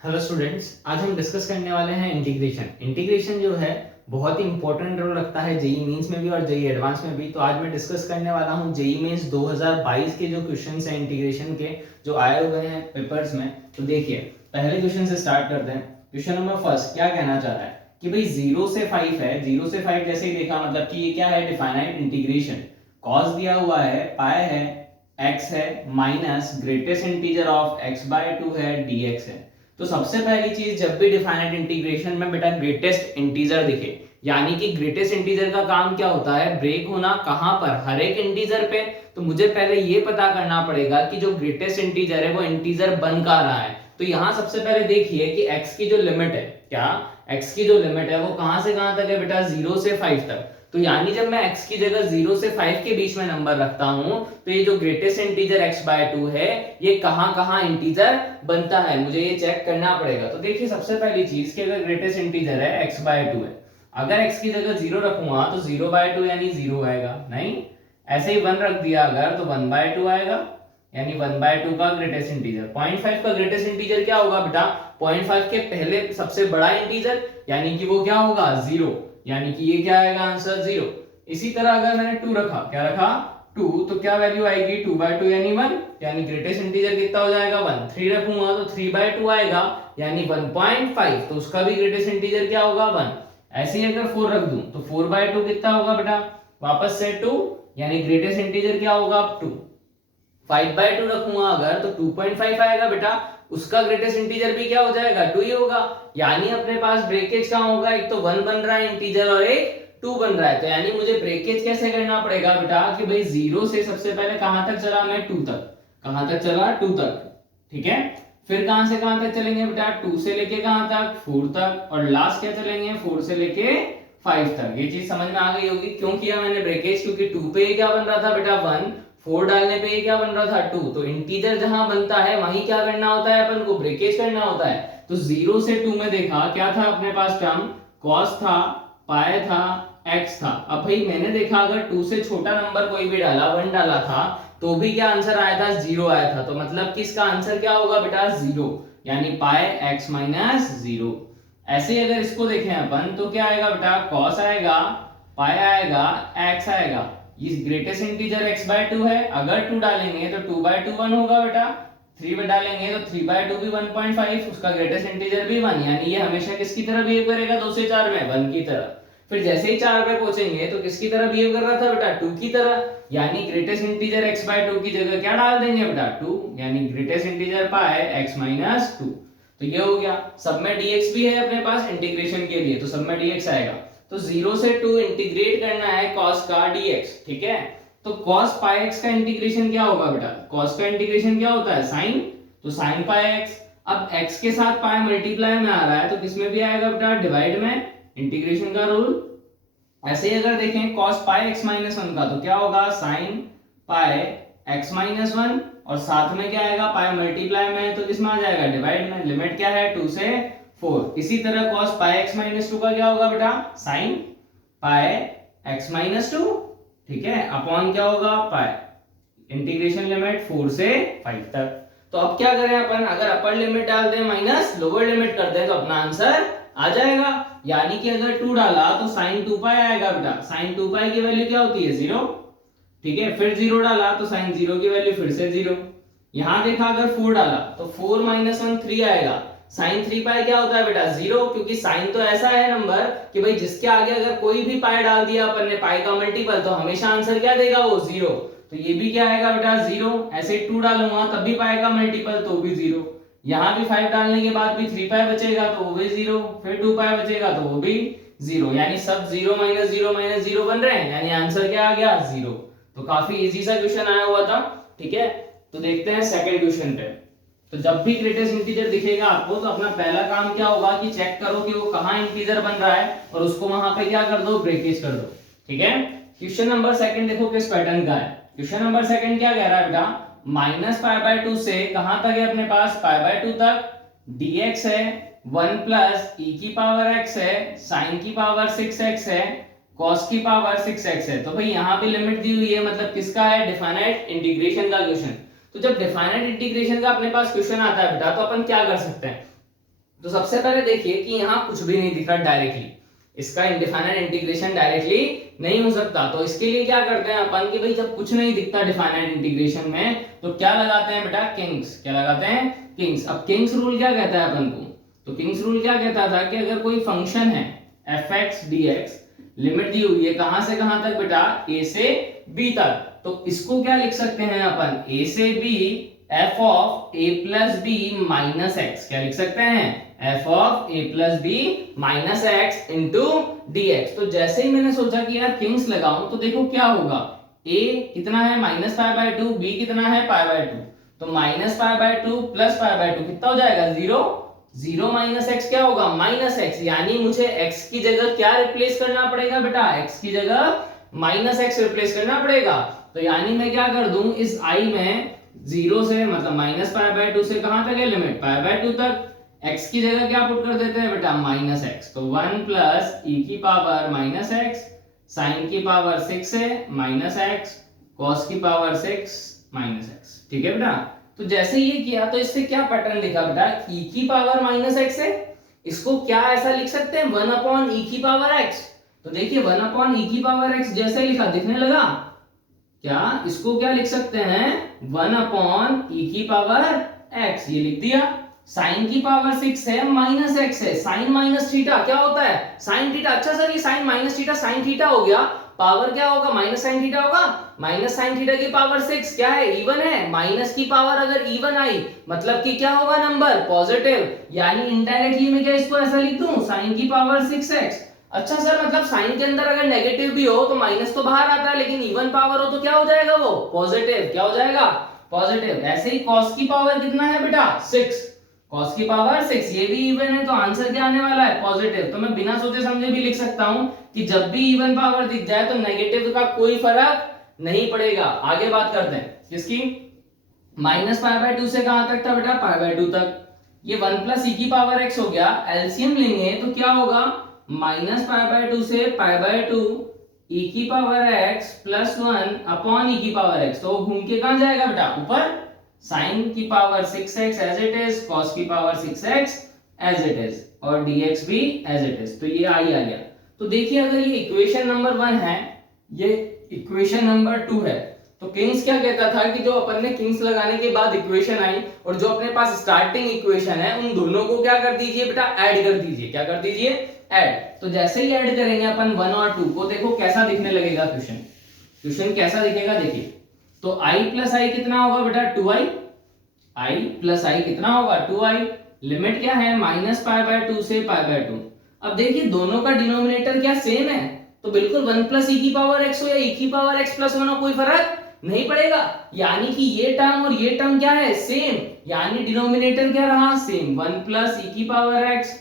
Hello students, आज हम discuss करने वाले हैं इंटीग्रेशन। इंटीग्रेशन जो है बहुत ही इंपॉर्टेंट रोल रखता है जेई मेंस में भी और जेई एडवांस में भी। तो आज मैं डिस्कस करने वाला हूं जेई मेंस 2022 के जो क्वेश्चंस हैं इंटीग्रेशन के, जो आए हुए हैं पेपर्स में। तो देखिए, पहले क्वेश्चन से स्टार्ट करते हैं। क्वेश्चन नंबर फर्स्ट क्या कहना चाह रहा है कि भाई 0 से 5 है। 0 से 5 जैसे ही देखा मतलब कि ये क्या है, डिफाइनाइट इंटीग्रेशन। कॉस दिया हुआ है, पाई है, x है, minus greatest integer of x by 2 है, dx है। तो सबसे पहली चीज, जब भी डिफाइनाइट इंटीग्रेशन में बेटा ग्रेटेस्ट इंटीजर दिखे, यानी कि ग्रेटेस्ट इंटीजर का काम क्या होता है, ब्रेक होना। कहां पर, हर एक इंटीजर पे। तो मुझे पहले ये पता करना पड़ेगा कि जो ग्रेटेस्ट इंटीजर है वो इंटीजर बन का रहा है। तो यहां सबसे पहले देखिए कि x की जो लिमिट है, क्या x की जो लिमिट है वो कहां से कहां तक है बेटा, 0 से 5 तक। तो यानी जब मैं x की जगह 0 से 5 के बीच में नंबर रखता हूं, तो ये जो ग्रेटेस्ट इंटीजर x बाय 2 है, ये कहां कहां इंटीजर बनता है, मुझे ये चेक करना पड़ेगा। तो देखिए, सबसे पहली चीज कि अगर ग्रेटेस्ट इंटीजर है x बाय 2 है, अगर x की जगह 0 रखूंगा तो 0 बाय 2 यानी 0 आएगा। नहीं, ऐसे ही 1 रख दिया अगर तो 1 बाय 2 आएगा, यानी 1 बाय 2 का ग्रेटेस्ट इंटीजर। 0.5 का ग्रेटेस्ट इंटीजर क्या होगा बेटा, 0.5 के पहले सबसे बड़ा इंटीजर, यानी कि वो क्या होगा, 0, यानी कि ये क्या आएगा, आंसर 0। इसी तरह अगर मैंने 2 रखा, क्या रखा, 2, तो क्या वैल्यू आएगी, 2 बाय 2 यानी 1, यानी ग्रेटेस्ट इंटीजर कितना हो जाएगा, 1। 3 रखूंगा तो 3 बाय 2 आएगा, यानी 1.5, तो उसका भी ग्रेटेस्ट इंटीजर क्या होगा, 1। ऐसे ही अगर 4 रख दूं तो 4 बाय 2 कितना होगा बेटा, वापस से 2, यानी ग्रेटेस्ट इंटीजर क्या होगा, 2। 5 बाय 2 रखूंगा अगर तो 2.5 आएगा बेटा, उसका ग्रेटेस्ट इंटीजर भी क्या हो जाएगा, 2 ही होगा। यानी अपने पास ब्रेकेज कहां होगा, एक तो 1 बन रहा है इंटीजर और एक 2 बन रहा है। तो यानी मुझे ब्रेकेज कैसे करना पड़ेगा बेटा कि भाई 0 से सबसे पहले कहां तक चला मैं, 2 तक। कहां तक चला, 2 तक, ठीक है। फिर कहां से कहां तक चलेंगे बेटा, 2 से लेके कहां तक, 4 तक, और लास्ट क्या चलेंगे, 4 से लेके 5 तक। ये चीज समझ में आ गई होगी क्यों किया मैंने ब्रेकेज, क्योंकि 2 पे क्या बन रहा था बेटा, 1, 4 डालने पे ये क्या बन रहा था, 2। तो इंटीजर जहां बनता है वहीं क्या करना होता है, अपन को ब्रेकेज करना होता है। तो 0 से 2 में देखा क्या था अपने पास टर्म, cos था, पाई था, x था। अब भाई मैंने देखा अगर 2 से छोटा नंबर कोई भी डाला, 1 डाला था, तो भी क्या आंसर आया था, 0 आया था। तो मतलब कि इसका आंसर क्या होगा बेटा, 0, यानी पाई x माइनस 0। ऐसे ही अगर इसको देखें अपन तो क्या आएगा बेटा, cos आएगा, पाई आएगा, x आएगा। ये ग्रेटेस्ट इंटीजर x बाय 2 है, अगर 2 डालेंगे तो 2 बाय 2 1 होगा बेटा, 3 डालेंगे तो 3 बाय 2 भी 1.5, उसका ग्रेटेस्ट इंटीजर भी 1, यानी ये हमेशा किसकी तरह बिहेव करेगा, 2 से 4 में 1 की तरह। फिर जैसे ही 4 पे पहुंचेंगे तो किसकी तरह बिहेव कर रहा था बेटा, 2 की तरह, यानी ग्रेटेस्ट इंटीजर x बाय 2 की जगह क्या डाल देंगे बेटा, 2, यानी ग्रेटेस्ट इंटीजर पाए x माइनस 2। तो ये हो गया। सब में dx भी है अपने पास इंटीग्रेशन के लिए, तो सब में dx आएगा। तो 0 से 2 इंटीग्रेट करना है cos का dx, ठीक है। तो cos पाई x का इंटीग्रेशन क्या होगा बेटा, cos का इंटीग्रेशन क्या होता है, sin, तो sin पाई x। अब x के साथ पाई मल्टीप्लाई में आ रहा है तो किसमें भी आएगा बेटा, डिवाइड में, इंटीग्रेशन का रूल। ऐसे ही अगर देखें cos पाई x माइनस 1 का तो क्या होगा, sin पाई x माइनस 1, और साथ में क्या आएगा, पाई मल्टीप्लाई में तो किसमें आ जाएगा, डिवाइड में। लिमिट क्या है, 2 से 4। इसी तरह cos पाई x माइनस 2 का क्या होगा बेटा, sin पाई x माइनस 2, ठीक है, अपॉन क्या होगा, पाई, इंटीग्रेशन लिमिट 4 से 5 तक। तो अब क्या करें अपन, अगर अपर लिमिट डाल दें माइनस लोअर लिमिट कर दें तो अपना आंसर आ जाएगा। यानी कि अगर 2 डाला तो sin 2 पाई आएगा बेटा, sin 2 पाई की वैल्यू क्या होती है, 0, ठीक है। फिर 0 डाला तो sin 0 की वैल्यू फिर से 0। यहां देखा अगर 4 डाला तो 4 माइनस 1 3 आएगा। sin 3 पाई क्या होता है बेटा, 0, क्योंकि sin तो ऐसा है नंबर कि भाई जिसके आगे अगर कोई भी पाई डाल दिया अपन ने, पाई का मल्टीपल, तो हमेशा आंसर क्या देगा, वो 0। तो ये भी क्या आएगा बेटा, 0। ऐसे 2 डालूंगा तब भी पाई का मल्टीपल, तो भी 0। यहाँ भी 5 डालने के बाद भी 3 पाई बचेगा तो वो भी 0, फिर 2 पाई बचेगा तो वो भी 0, यानी सब 0 माइनस 0 माइनस 0 बन रहे हैं, यानी आंसर क्या आ गया, 0। तो काफी इजी सा क्वेश्चन आया हुआ था, ठीक है। तो देखते हैं सेकंड क्वेश्चन पे। तो जब भी ग्रेटेस्ट इंटीजर दिखेगा आपको तो अपना पहला काम क्या होगा कि चेक करो कि वो कहां इंटीजर बन रहा है, और उसको वहां पे क्या कर दो, ब्रेकेज कर दो, ठीक है। क्वेश्चन नंबर सेकंड देखो किस पैटर्न का है। क्वेश्चन नंबर सेकंड क्या कह रहा है बेटा, माइनस पाई बाय 2 से कहां तक है अपने पास, पाई बाय 2 तक, dx है 1 प्लस e की पावर x है, sin की पावर 6x है, cos की पावर 6x है। तो भाई यहाँ पे लिमिट दी हुई है, मतलब किसका है, डिफाइनाइट इंटीग्रेशन का क्वेश्चन। तो जब डिफाइनाइट इंटीग्रेशन का अपने पास क्वेश्चन आता है बेटा तो अपन क्या कर सकते हैं, तो सबसे पहले देखिए कि यहाँ कुछ भी नहीं दिख रहा डायरेक्टली, इसका इंडिफाइनाइट इंटीग्रेशन डायरेक्टली नहीं हो सकता। तो इसके लिए क्या करते हैं अपन कि भाई जब कुछ नहीं दिखता डिफाइनाइट इंटीग्रेशन में तो क्या लगाते हैं बेटा, किंग्स। क्या लगाते हैं, किंग्स। अब किंग्स रूल क्या कहता है अपन को, तो किंग्स रूल क्या कहता था कि अगर कोई फंक्शन है fx dx, लिमिट दी हुई है कहां से कहां तक बेटा, a से b तक, तो इसको क्या लिख सकते हैं अपन, a से b f of a plus b minus x. क्या लिख सकते हैं, f of a plus b minus x into dx। तो जैसे ही मैंने सोचा कि यार किंग्स लगाऊं तो देखो क्या होगा, a कितना है minus pi by two, b कितना है पाई बाय टू, तो minus pi by two plus pi by two कितना हो जाएगा, जीरो। जीरो माइनस एक्स क्या होगा, माइनस एक्स। यानी मुझे x की जगह क्या रिप्लेस करना पड़ेगा बेटा, x की जगह माइनस एक्स रिप्लेस करना पड़ेगा। तो यानी मैं क्या कर दूं, इस i में जीरो से मतलब माइनस पाई बाय टू से कहां तक है लिमिट, पाई बाय टू तक। x की जगह क्या पुट कर देते हैं बेटा, माइनस एक्स। तो 1 प्लस e की पावर माइनस एक्स, साइन की पावर 6 है माइनस एक्स, कॉस की पावर 6 माइनस एक्स। ठीक है बेटा। तो जैसे ये किया तो इससे क्या पैटर्न दिखा बेटा, e की पावर माइनस एक्स है, इसको क्या ऐसा लिख सकते हैं 1 अपॉन e की पावर x। तो देखिए 1 अपॉन e की पावर x जैसे लिखा दिखने लगा क्या, इसको क्या लिख सकते हैं 1 अपॉन e की पावर x, ये लिख दिया। साइन की पावर 6 है माइनस x है, साइन माइनस थीटा क्या होता है, साइन थीटा। अच्छा सर ये sine minus theta sine theta हो गया, पावर क्या होगा माइनस साइन थीटा होगा, माइनस साइन थीटा की पावर 6 क्या है, इवन है। माइनस की पावर अगर इवन आई मतलब कि क्या होगा नंबर पॉजिटिव, यानी इनडायरेक्टली मैं क्या इसको ऐसा लिख दूं साइन की पावर 6x। अच्छा सर मतलब साइन के अंदर अगर नेगेटिव भी हो तो माइनस तो बाहर आता है, लेकिन इवन पावर हो तो क्या हो जाएगा वो पॉजिटिव, क्या हो जाएगा पॉजिटिव। ऐसे ही कॉस की पावर कितना है बेटा 6, कॉस की पावर 6 ये भी इवन है तो आंसर क्या आने वाला है पॉजिटिव। तो मैं बिना सोचे समझे भी लिख सकता हूं कि जब भी इवन पावर दिख जाए तो नेगेटिव का कोई फर्क नहीं पड़ेगा। आगे बात करते हैं किसकी, माइनस पाई बाय टू से कहां तक था बेटा, पाई बाय टू तक। ये 1 प्लस ई की पावर x हो गया, एलसीएम लेंगे तो क्या होगा, माइनस पाई बाय टू से पाई बाय टू ई की पावर x प्लस 1 अपॉन ई की पावर x। तो घूम के कहां जाएगा बेटा ऊपर, साइन की power 6x as it is, cos की power 6x as it is, और dx भी एज इट इज। तो ये आ गया। तो देखिए अगर ये इक्वेशन नंबर 1 है, ये इक्वेशन नंबर 2 है, तो किंग्स क्या कहता था कि जो अपन ने किंग्स लगाने के बाद इक्वेशन आई और जो अपने पास स्टार्टिंग इक्वेशन है उन दोनों को क्या कर दीजिए बेटा, ऐड कर दीजिए। क्या कर दीजिए, ऐड। तो जैसे ही ऐड करेंगे अपन 1 और 2 को, देखो कैसा दिखने लगेगा क्वेश्चन, क्वेश्चन कैसा दिखेगा देखिए। तो i प्लस आई कितना होगा बेटा 2i, i प्लस आई कितना होगा 2i। लिमिट क्या है माइनस पाई बाय टू से पाई बाय टू। अब देखिए दोनों का डिनोमिनेटर क्या सेम है, तो बिल्कुल 1 प्लस ई की पावर x हो या e की पावर x प्लस 1 हो कोई फर्क नहीं पड़ेगा। यानी कि ये टर्म और ये टर्म क्या है सेम, यानी डिनोमिनेटर क्या रहा सेम, 1 प्लस ई की पावर x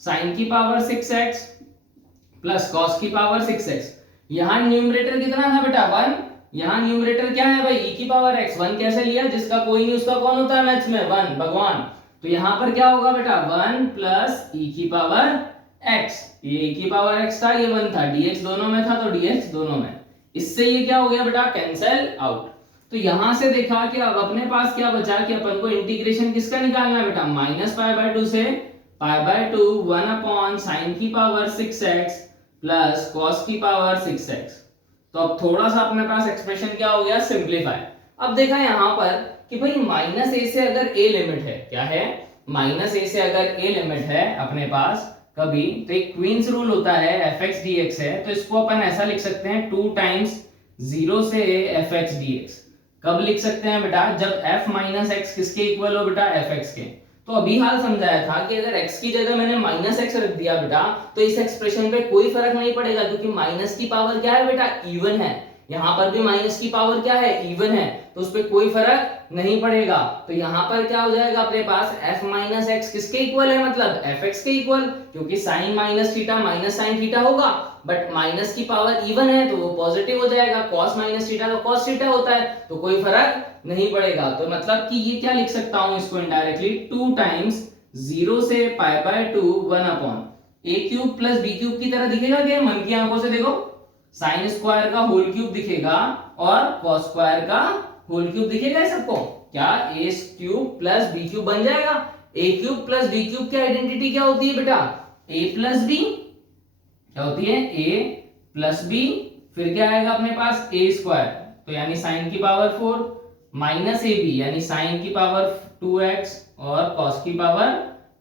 साइन की पावर 6x प्लस कॉस की पावर 6x। यहां न्यूमरेटर कितना था बेटा 1, यहां न्यूमरेटर क्या है भाई e की पावर x। 1 कैसे लिया, जिसका कोई नहीं उसका कौन होता है मैथ्स में 1 भगवान। तो यहां पर क्या होगा बेटा 1 प्लस e की पावर x, ये e की पावर x था ये 1 था, dx दोनों में था तो dx दोनों में। इससे ये क्या हो गया बेटा कैंसिल आउट। तो यहां से देखा कि अब अपने पास क्या बचा कि अपन को इंटीग्रेशन किसका निकालना है बेटा, माइनस पाई बाय टू से pi by two 1 upon sine की पावर 6x प्लस कॉस की पावर 6x। तो अब थोड़ा सा अपने पास एक्सप्रेशन क्या हो गया सिंप्लीफाई। अब देखा यहां पर कि भाई माइनस ए से अगर a लिमिट है, क्या है माइनस ए से अगर a लिमिट है अपने पास कभी, तो एक क्वींस रूल होता है fx dx है, तो इसको अपन ऐसा लिख सकते हैं 2 टाइम्स 0 से fx dx। कब लिख सकते हैं बेटा, जब f माइनस एक्स किसके इक्वल हो बेटा fx के। तो अभी हाल समझाया था कि अगर x की जगह मैंने माइनस एक्स रख दिया बेटा तो इस एक्सप्रेशन पे कोई फर्क नहीं पड़ेगा, क्योंकि माइनस की पावर क्या है बेटा इवन है, यहाँ पर भी माइनस की पावर क्या है इवन है, तो उस पर कोई फर्क नहीं पड़ेगा। तो यहाँ पर क्या हो जाएगा अपने पास f माइनस एक्स किसके इक्वल है, मतलब fx के इक्वल, क्योंकि sine minus theta minus sine theta होगा, बट माइनस की पावर इवन है तो वो पॉजिटिव हो जाएगा, cos माइनस थीटा तो cos थीटा होता है, तो कोई फर्क नहीं पड़ेगा। तो मतलब कि ये क्या लिख सकता हूं इसको इनडायरेक्टली 2 टाइम्स 0 से pi by two 1 upon a cube plus b cube की तरह दिखेगा क्या, मन की आंखों से देखो, साइन स्क्वायर का होल क्यूब दिखेगा और कॉस स्क्वायर का होल क्यूब दिखेगा सबको, क्या a cube plus b cube बन जाएगा। ए क्यूब प्लस बी क्यूब की आइडेंटिटी क्या होती है बेटा, ए प्लस बी, क्या होती है, ए प्लस बी, फिर क्या आएगा अपने पास ए स्क्वायर, तो यानी साइन की पावर 4 माइनस ए बी यानी साइन की पावर 2x और कॉस की पावर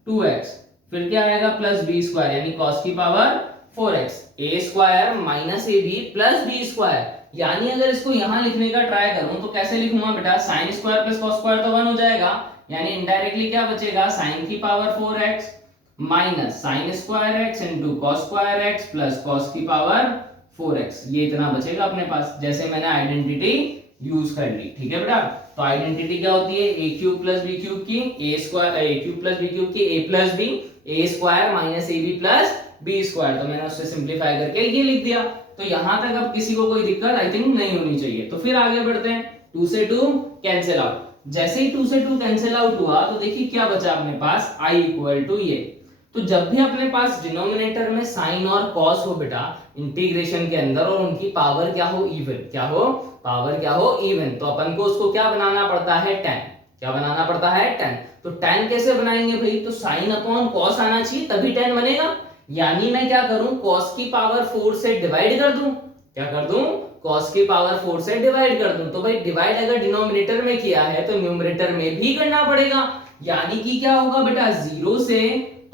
2x, फिर क्या आएगा प्लस बी स्क्वायर यानी कॉस की power 4x, a square minus A B plus B square, यानी अगर इसको यहां लिखने का ट्राई करूं तो कैसे लिखूंगा बेटा, sine square plus cos square तो 1 हो जाएगा, यानी इनडायरेक्टली क्या बचेगा, साइन की power 4x minus sine square x into cos square x plus cos की पावर 4x, ये इतना बचेगा अपने पास, जैसे मैंने आइडेंटिटी यूज कर ली। ठीक है बेटा, तो आइडेंटिटी क्या होती है, A cube plus B cube की A square, A cube plus B cube की A plus B, A square minus A B plus B square, तो मैंने उससे सिंप्लीफाई करके ये लिख दिया। तो यहां तक अब किसी को कोई दिक्कत आई थिंक नहीं होनी चाहिए। तो फिर आगे बढ़ते हैं, 2 से 2 कैंसिल आउट, जैसे ही 2 से 2 कैंसिल आउट हुआ तो देखिए क्या बचा अपने पास, i इक्वल टू ये। तो जब भी अपने पास डिनोमिनेटर में साइन और कॉस हो बेटा इंटीग्रेशन के अंदर और उनकी पावर क्या हो, इवन, क्या हो, पावर क्या हो, इवन, तो अपन को उसको क्या बनाना पड़ता है, tan, क्या बनाना पड़ता है, tan। तो tan कैसे बनाएंगे भाई, तो साइन अपॉन कॉस आना चाहिए तभी tan बनेगा, यानी मैं क्या करूं, cos की पावर 4 से डिवाइड कर दूं, क्या कर दूं, cos की पावर 4 से डिवाइड कर दूं। तो भाई डिवाइड अगर डिनोमिनेटर में किया है तो न्यूमरेटर में भी करना पड़ेगा, यानी कि क्या होगा बेटा, 0 से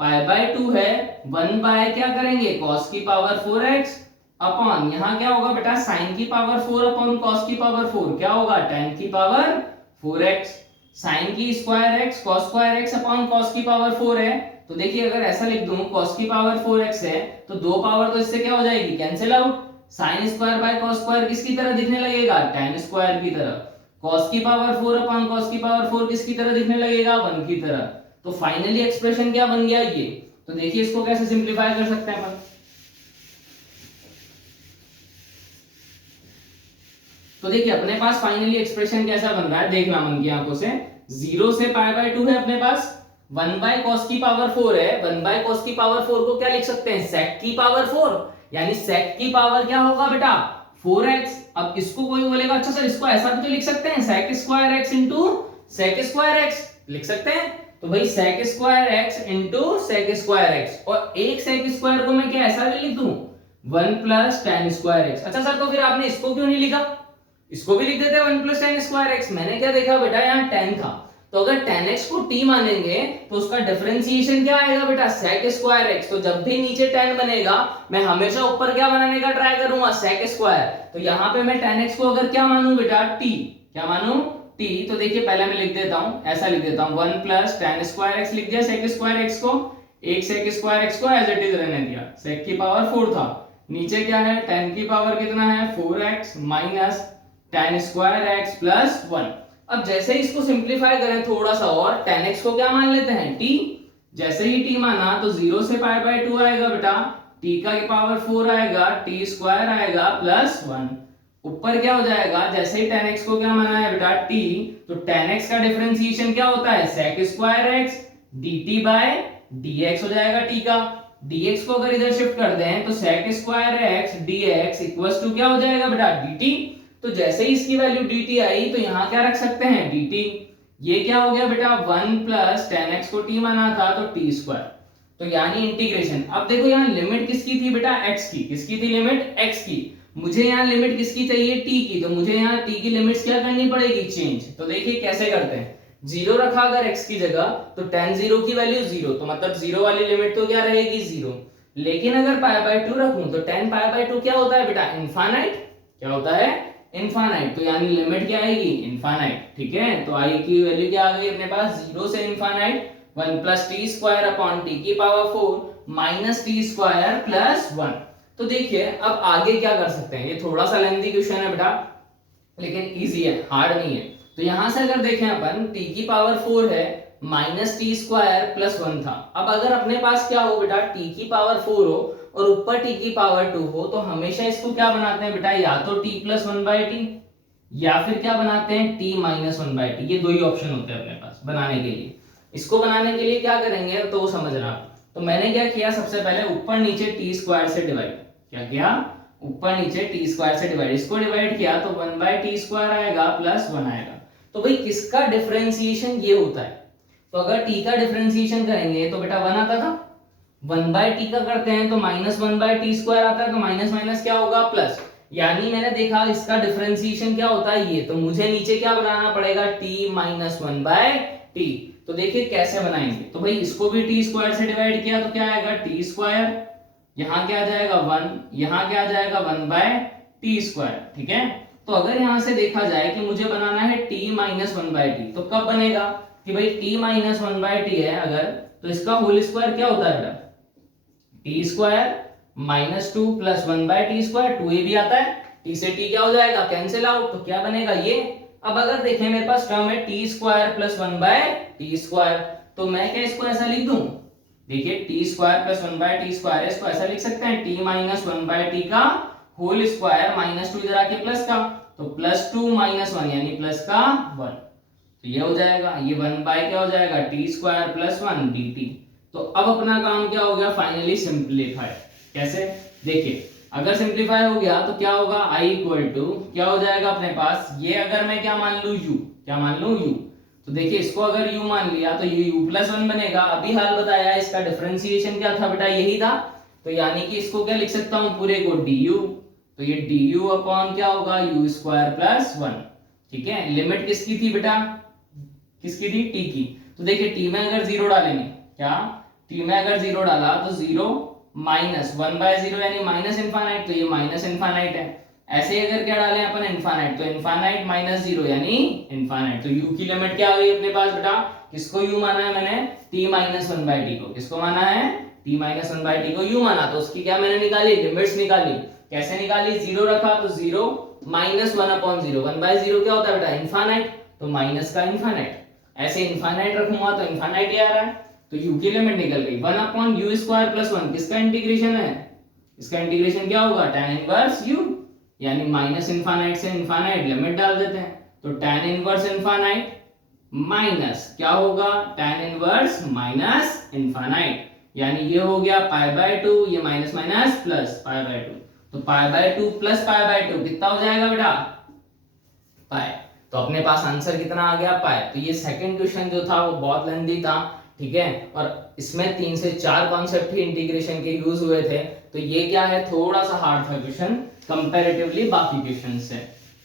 पाई बाय 2 है, 1 बाय क्या करेंगे, cos की पावर 4x अपॉन यहां क्या होगा बेटा, sin की पावर 4 अपॉन cos की पावर 4 क्या होगा, tan की पावर 4x, sin की square x cos square x upon cos की पावर 4 है। तो देखिए अगर ऐसा लिख दूं cos की पावर 4x है तो दो पावर तो इससे क्या हो जाएगी, cancel out, sin square by cos square किसकी तरह दिखने लगेगा, tan स्क्वायर की तरह, cos की पावर 4 अपॉन cos की पावर 4 किसकी तरह दिखने लगेगा, 1 की तरह। तो फाइनली एक्सप्रेशन क्या बन गया ये, तो देखिए इसको कैसे सिंप्लीफाई कर सकते हैं अपन, तो देखिए अपने पास फाइनली एक्सप्रेशन कैसा बन रहा है, देखना मन की आंखों से, 0 से पाई बाय 2 है अपने पास, 1 बाय cos की पावर 4 है, 1 बाय cos की पावर 4 को क्या लिख सकते हैं, sec की पावर 4, यानी sec की पावर क्या होगा बेटा 4x। अब इसको कोई बोलेगा अच्छा सर इसको ऐसा भी तो लिख सकते हैं, sec square x into sec square x लिख सकते हैं, तो भाई sec square x into sec square x, और एक sec स्क्वायर को मैं क्या ऐसा भी लिख दूं 1 प्लस tan स्क्वायर x। अच्छा सर तो फिर आपने इसको क्यों नहीं लिखा, इसको भी लिख देते 1 प्लस tan स्क्वायर x, मैंने क्या देखा बेटा यहाँ tan था, तो अगर tan x को t मानेंगे तो उसका डिफरेंशिएशन क्या आएगा बेटा sec स्क्वायर x, तो जब भी नीचे tan बनेगा मैं हमेशा ऊपर क्या बनाने का ट्राई करूंगा sec स्क्वायर, तो यहाँ पे मैं tan x को अगर क्या मानूं बेटा t, क्या मानूं t, तो देखिए पहले मैं लिख देता हूं, ऐसा लिख देता हूं 1 प्लस tan स्क्वायर x लिख दिया, sec स्क्वायर x को, एक sec स्क्वायर x को एज इट इज रहने दिया, sec की पावर 4 था, नीचे क्या है tan की पावर कितना है 4x minus tan square x plus 1। अब जैसे ही इसको सिंप्लीफाई करें थोड़ा सा और, tan x को क्या मान लेते हैं t, जैसे ही t माना तो 0 से पाई बाय 2 आएगा बेटा, t का पावर 4 आएगा, t स्क्वायर आएगा प्लस 1, ऊपर क्या हो जाएगा, जैसे ही tan x को क्या माना है बेटा t, तो tan x का डिफरेंशिएशन क्या होता है sec square x dt by dx हो जाएगा t का, dx को अगर इधर शिफ्ट कर दें तो sec square x dx equals to क्या हो जाएगा बेटा dt। तो जैसे ही इसकी वैल्यू dt आई तो यहाँ क्या रख सकते हैं dt, ये क्या हो गया बेटा 1 प्लस tan x को t माना था तो t स्क्वायर, तो यानी इंटीग्रेशन। अब देखो यहाँ लिमिट किसकी थी बेटा x की, किसकी थी लिमिट x की, मुझे यहाँ लिमिट किसकी चाहिए t की, तो मुझे यहाँ t की लिमिट्स क्या करनी पड़ेगी चेंज। तो देखिए कैसे करते हैं, 0 रखा अगर x की जगह तो tan 0 की वैल्यू 0, तो मतलब 0 वाली लिमिट तो क्या रहेगी 0, लेकिन अगर पाई बाय 2 रखूं तो tan पाई बाय 2 क्या होता है बेटा इनफाइनाइट, क्या होता है इनफाइनाइट, तो यानी लिमिट क्या आएगी इनफाइनाइट। ठीक है, तो i की वैल्यू क्या आ गई अपने पास 0 से infinite 1 plus T square upon T की power 4 minus T square plus 1। तो देखिए अब आगे क्या कर सकते हैं, ये थोड़ा सा लेंथी क्वेश्चन है बेटा लेकिन इजी है, हार्ड नहीं है। तो यहां से अगर देखें अपन t की पावर 4 है माइनस टी स्क्वायर प्लस 1 था, अब अगर अपने पास क्या हो बेटा t की पावर 4 हो और ऊपर t की पावर 2 हो, तो हमेशा इसको क्या बनाते हैं बेटा, या तो t प्लस 1 बाई टी या फिर क्या बनाते हैं t माइनस 1 बाई टी, ये दो ही ऑप्शन होते हैं अपने पास बनाने के लिए। इसको बनाने के लिए क्या करेंगे तो वो समझना, तो मैंने क्या किया सबसे पहले ऊपर नीचे t स्क्वायर से डिवाइड, क्या किया ऊपर नीचे t स्क्वायर से डिवाइड, इसको डिवाइड किया तो 1 बाई टी स्क्वायर आएगा प्लस 1 आएगा। तो भाई किसका डिफरेंशिएशन ये होता है, तो अगर t का डिफरेंशिएशन करेंगे तो बेटा 1 आता था, 1/t का करते हैं तो -1/t² आता है, तो माइनस माइनस क्या होगा प्लस, यानी मैंने देखा इसका डिफरेंशिएशन क्या होता है ये, तो मुझे नीचे क्या बनाना पड़ेगा t - 1/t। तो देखिए कैसे बनाएंगे, तो भाई इसको भी t² से डिवाइड किया तो क्या आएगा t², यहाँ क्या आ जाएगा 1, यहाँ क्या आ जाएगा 1/t², ठीक है। तो अगर यहाँ से देखा जाए कि मुझे बनाना है t - 1/t, तो कब बनेगा कि भाई t - 1/t है अगर, तो इसका होल स्क्वायर क्या होता है बेटा, t² - 2 + 1/t², 2a भी आता है, t से t क्या हो जाएगा कैंसिल आउट, तो क्या बनेगा ये। अब अगर देखें मेरे पास टर्म है t² + 1/t², तो मैं क्या इसको ऐसा लिख दूं, देखिए t² + 1/t², इसको ऐसा लिख सकते हैं t - 1/t का होल स्क्वायर, -2 इधर आके प्लस का, तो +2 - 1 यानी प्लस का 1, तो ये हो जाएगा, ये 1 क्या हो जाएगा t² + 1 dt। तो अब अपना काम क्या हो गया फाइनली सिंप्लीफाई, कैसे देखिए, अगर सिंप्लीफाई हो गया तो क्या होगा i = क्या हो जाएगा अपने पास, ये अगर मैं क्या मान लूं u, क्या मान लूं u, तो देखिए इसको अगर u मान लिया तो ये u + 1 बनेगा। अभी हाल बताया इसका डिफरेंशिएशन क्या था बेटा, यही था, तो यानी कि इसको क्या लिख सकता हूं पूरे को du, तो ये du अपॉन क्या होगा u² + 1, ठीक है। लिमिट किसकी थी बेटा, किसकी थी t की, तो देखिए t में अगर 0 डालेंगे, क्या t में अगर 0 डाला तो 0 - 1/0 यानी -∞, तो ये -∞ है। ऐसे ही अगर क्या डालें अपन इनफाइनाइट, तो इनफाइनाइट - 0 यानी इनफाइनाइट, तो u की लिमिट क्या आ गई अपने पास बेटा, किसको u माना है मैंने, t - 1/t को, किसको माना है t - 1/t को u माना, तो उसकी क्या मैंने निकाली लिमिट्स निकाली, कैसे निकाली, 0 रखा तो 0 - 1/0, 1/0 क्या होता है बेटा इनफाइनाइट, तो माइनस का इनफाइनाइट, ऐसे इनफाइनाइट रखूंगा तो इनफाइनाइट ही आ रहा है, तो u की लिमिट निकल गई 1/u² + 1, किसका इंटीग्रेशन है, इसका इंटीग्रेशन क्या होगा tan इनवर्स u, यानी -∞ से इनफाइनाइट लिमिट डाल देते हैं, तो tan इनवर्स इनफाइनाइट माइनस क्या होगा tan इनवर्स -∞, यानी ये हो गया π/2, ये माइनस माइनस प्लस π/2, तो π/2 + π/2 कितना हो जाएगा बेटा पाई, तो अपने पास आंसर कितना आ गया पाई। तो ये सेकंड क्वेश्चन जो था वो बहुत लेंथी था, ठीक है, और इसमें 3 से 4 कॉन्सेप्ट ही इंटीग्रेशन के यूज हुए थे, तो ये क्या है थोड़ा सा हार्ड था क्वेश्चन कंपैरेटिवली बाकी क्वेश्चन से,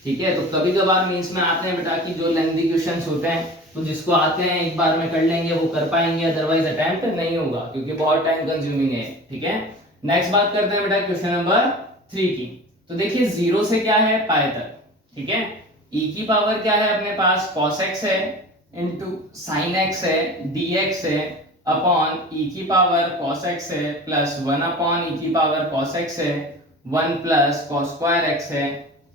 ठीक है। तो कभी कभार मींस में आते हैं बेटा कि जो लेंथी क्वेश्चंस होते हैं, तो जिसको आते हैं एक बार में कर लेंगे वो कर पाएंगे, अदरवाइज अटेम्प्ट नहीं होगा क्योंकि बहुत टाइम कंज्यूमिंग है, ठीक है। नेक्स्ट बात करते हैं बेटा क्वेश्चन नंबर 3 की। तो देखिए 0 से क्या है पाई तक, ठीक है, e की पावर क्या है अपने पास cos x है इंटू sin x है dx है अपॉन e की पावर cos x है प्लस 1 अपॉन e की पावर cos x है 1 प्लस cos स्क्वायर x है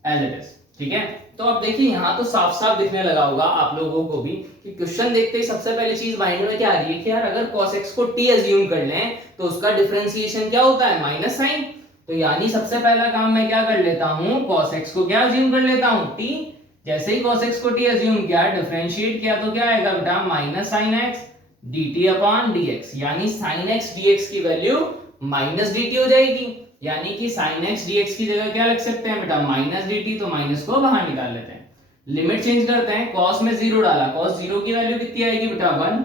एज इट इज, ठीक है। तो अब देखिए यहाँ तो साफ साफ दिखने लगा होगा आप लोगों को भी कि क्वेश्चन देखते ही सबसे पहली चीज माइंड में क्या आ रही है कि यार अगर cos x को t अज्यूम कर लें तो उसका डिफरेंशिएशन क्या होता है माइनस साइन, तो यानी सबसे पहला काम मैं क्या कर लेता हूं cos x को क्या अज्यूम कर लेता हूं t, जैसे ही cos x को t अज्यूम किया डिफरेंशिएट किया तो क्या आएगा बेटा minus sin x dt upon dx, यानी sin x dx की वैल्यू माइनस dt हो जाएगी, यानी कि sin x dx की जगह क्या लिख सकते हैं बेटा माइनस dt, तो माइनस को बाहर निकाल लेते हैं, लिमिट चेंज करते हैं, cos में 0 डाला, cos 0 की वैल्यू कितनी आएगी बेटा 1,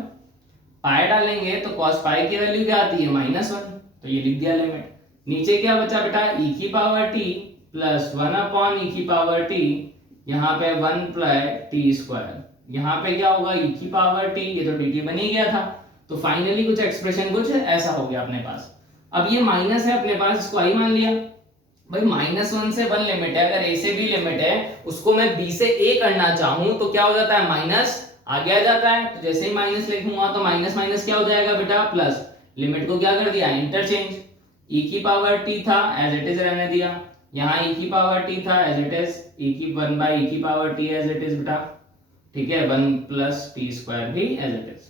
पाई डालेंगे तो cos पाई की वैल्यू क्या आती है -1, तो ये लिख दिया लिमिट। नीचे क्या बचा बेटा e की power t plus 1 upon e की पावर t, यहाँ पे 1 प्लस टी स्क्वायर, यहाँ पे क्या होगा e की पावर t, ये तो dt बन ही गया था, तो फाइनली कुछ एक्सप्रेशन कुछ ऐसा हो गया अपने पास। अब ये माइनस है अपने पास, इसको i मान लिया, भाई -1 से 1 लिमिट है, अगर a से b लिमिट है उसको मैं b से a करना चाहूं तो क्या हो जाता है माइनस आगे आ जाता है, तो जैसे ही माइनस लिखूंगा तो माइनस माइनस क्या हो जाएगा बेटा प्लस, लिमिट को क्या कर दिया इंटरचेंज, e की पावर t था एज इट इज रहने दिया, यहाँ e की पावर t था एज इट इज, e की 1/e की power t as it is बेटा, ठीक है, 1 प्लस टी स्क्वायर भी एज इट इज,